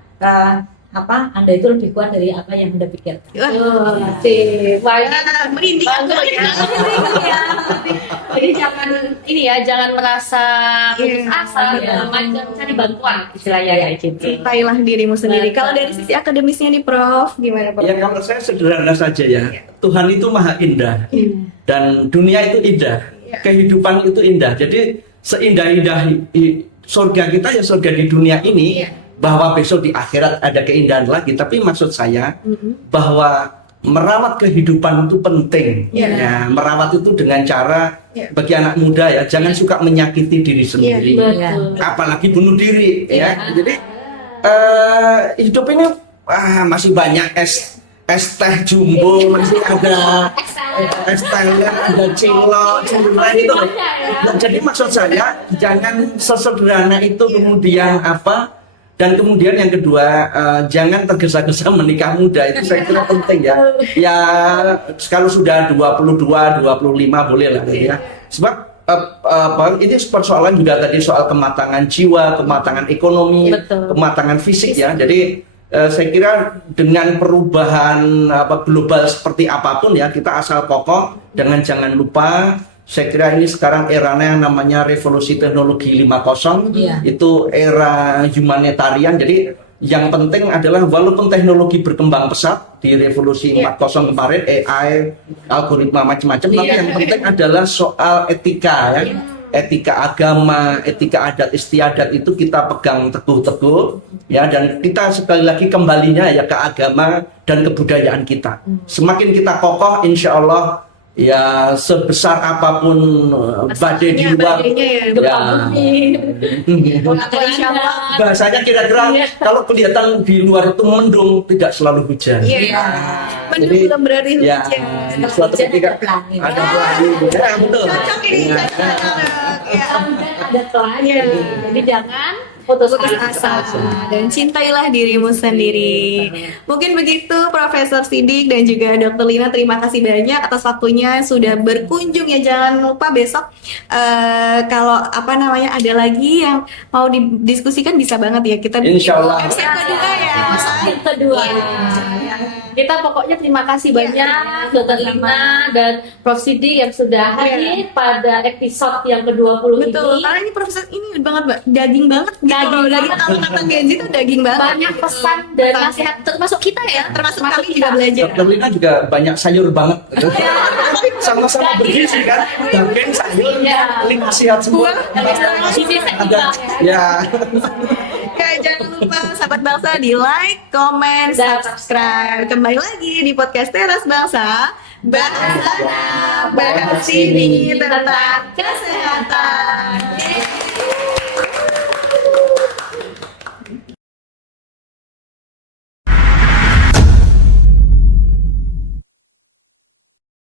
Anda itu lebih kuat dari apa yang Anda pikir. Merinding ya. Jadi jangan merasa putus asa, cari bantuan istilahnya kayak gitu. Cintailah dirimu sendiri. Kalau dari sisi akademisnya nih Prof, gimana Prof? Ya kalau saya sederhana saja ya. Tuhan itu maha indah dan dunia itu indah, kehidupan itu indah. Jadi seindah-indah surga kita ya surga di dunia ini. Bahwa besok di akhirat ada keindahan lagi, tapi maksud saya bahwa merawat kehidupan itu penting. Ya, merawat itu dengan cara bagi anak muda ya, jangan suka menyakiti diri sendiri, apalagi bunuh diri. Ya, jadi hidup ini masih banyak es teh jumbo, masih ada style-nya ada cilok, cemilan itu. Banyak ya. Nah, jadi maksud saya jangan sesederhana itu kemudian apa, dan kemudian yang kedua jangan tergesa-gesa menikah muda, itu saya kira penting ya. Ya kalau sudah 22, 25 boleh lah ya. Sebab ini persoalan juga tadi soal kematangan jiwa, kematangan ekonomi, Betul. kematangan fisik ya. Jadi saya kira dengan perubahan global seperti apapun ya, kita asal kokoh dengan jangan lupa. Saya kira ini sekarang eranya yang namanya revolusi teknologi 5.0, Iya. itu era humanitarian. Jadi yang penting adalah walaupun teknologi berkembang pesat di revolusi 4.0 kemarin, AI, algoritma macam-macam, tapi yang penting adalah soal etika ya. Etika agama, etika adat istiadat itu kita pegang teguh-teguh ya, dan kita sekali lagi kembalinya ya ke agama dan kebudayaan kita. Semakin kita kokoh, insya Allah ya sebesar apapun badai di luar, bahasanya kira-kira kalau kelihatan di luar itu mendung, tidak selalu hujan. Iya. Mendung Jadi, belum berarti ya, hujan. suatu ketika pelangi. ada pelangi, ya betul. Cocok ini. Ya. Ya. Ada telayan. Jadi jangan putus asa. Dan cintailah dirimu sendiri. Mungkin begitu Profesor Sidik dan juga Dr. Lina, terima kasih banyak atas waktunya sudah berkunjung ya. Jangan lupa besok kalau ada lagi yang mau didiskusikan bisa banget ya kita bikin Insya Allah. episode kedua ya. Yang kedua. Kita pokoknya terima kasih banyak Dr. Lina dan Prof. Sidik yang sudah hadir pada episode yang ke-20 Betul, ini. karena ini profesor ini banget Mbak, daging banget gitu. Daging kata Gen Z itu daging banget. Banyak pesan dan nasihat termasuk kita ya, termasuk kami juga belajar. Dr. Lina juga banyak sayur banget. Sama-sama bergizi kan. Daging, sayur, lima sehat semua. Gizi Ada. seimbang ya. Ya. Ya, jangan lupa sahabat bangsa di like, comment, Dan subscribe. Kembali lagi di podcast Teras Bangsa. Bahas sana, bahas sini tentang kesehatan.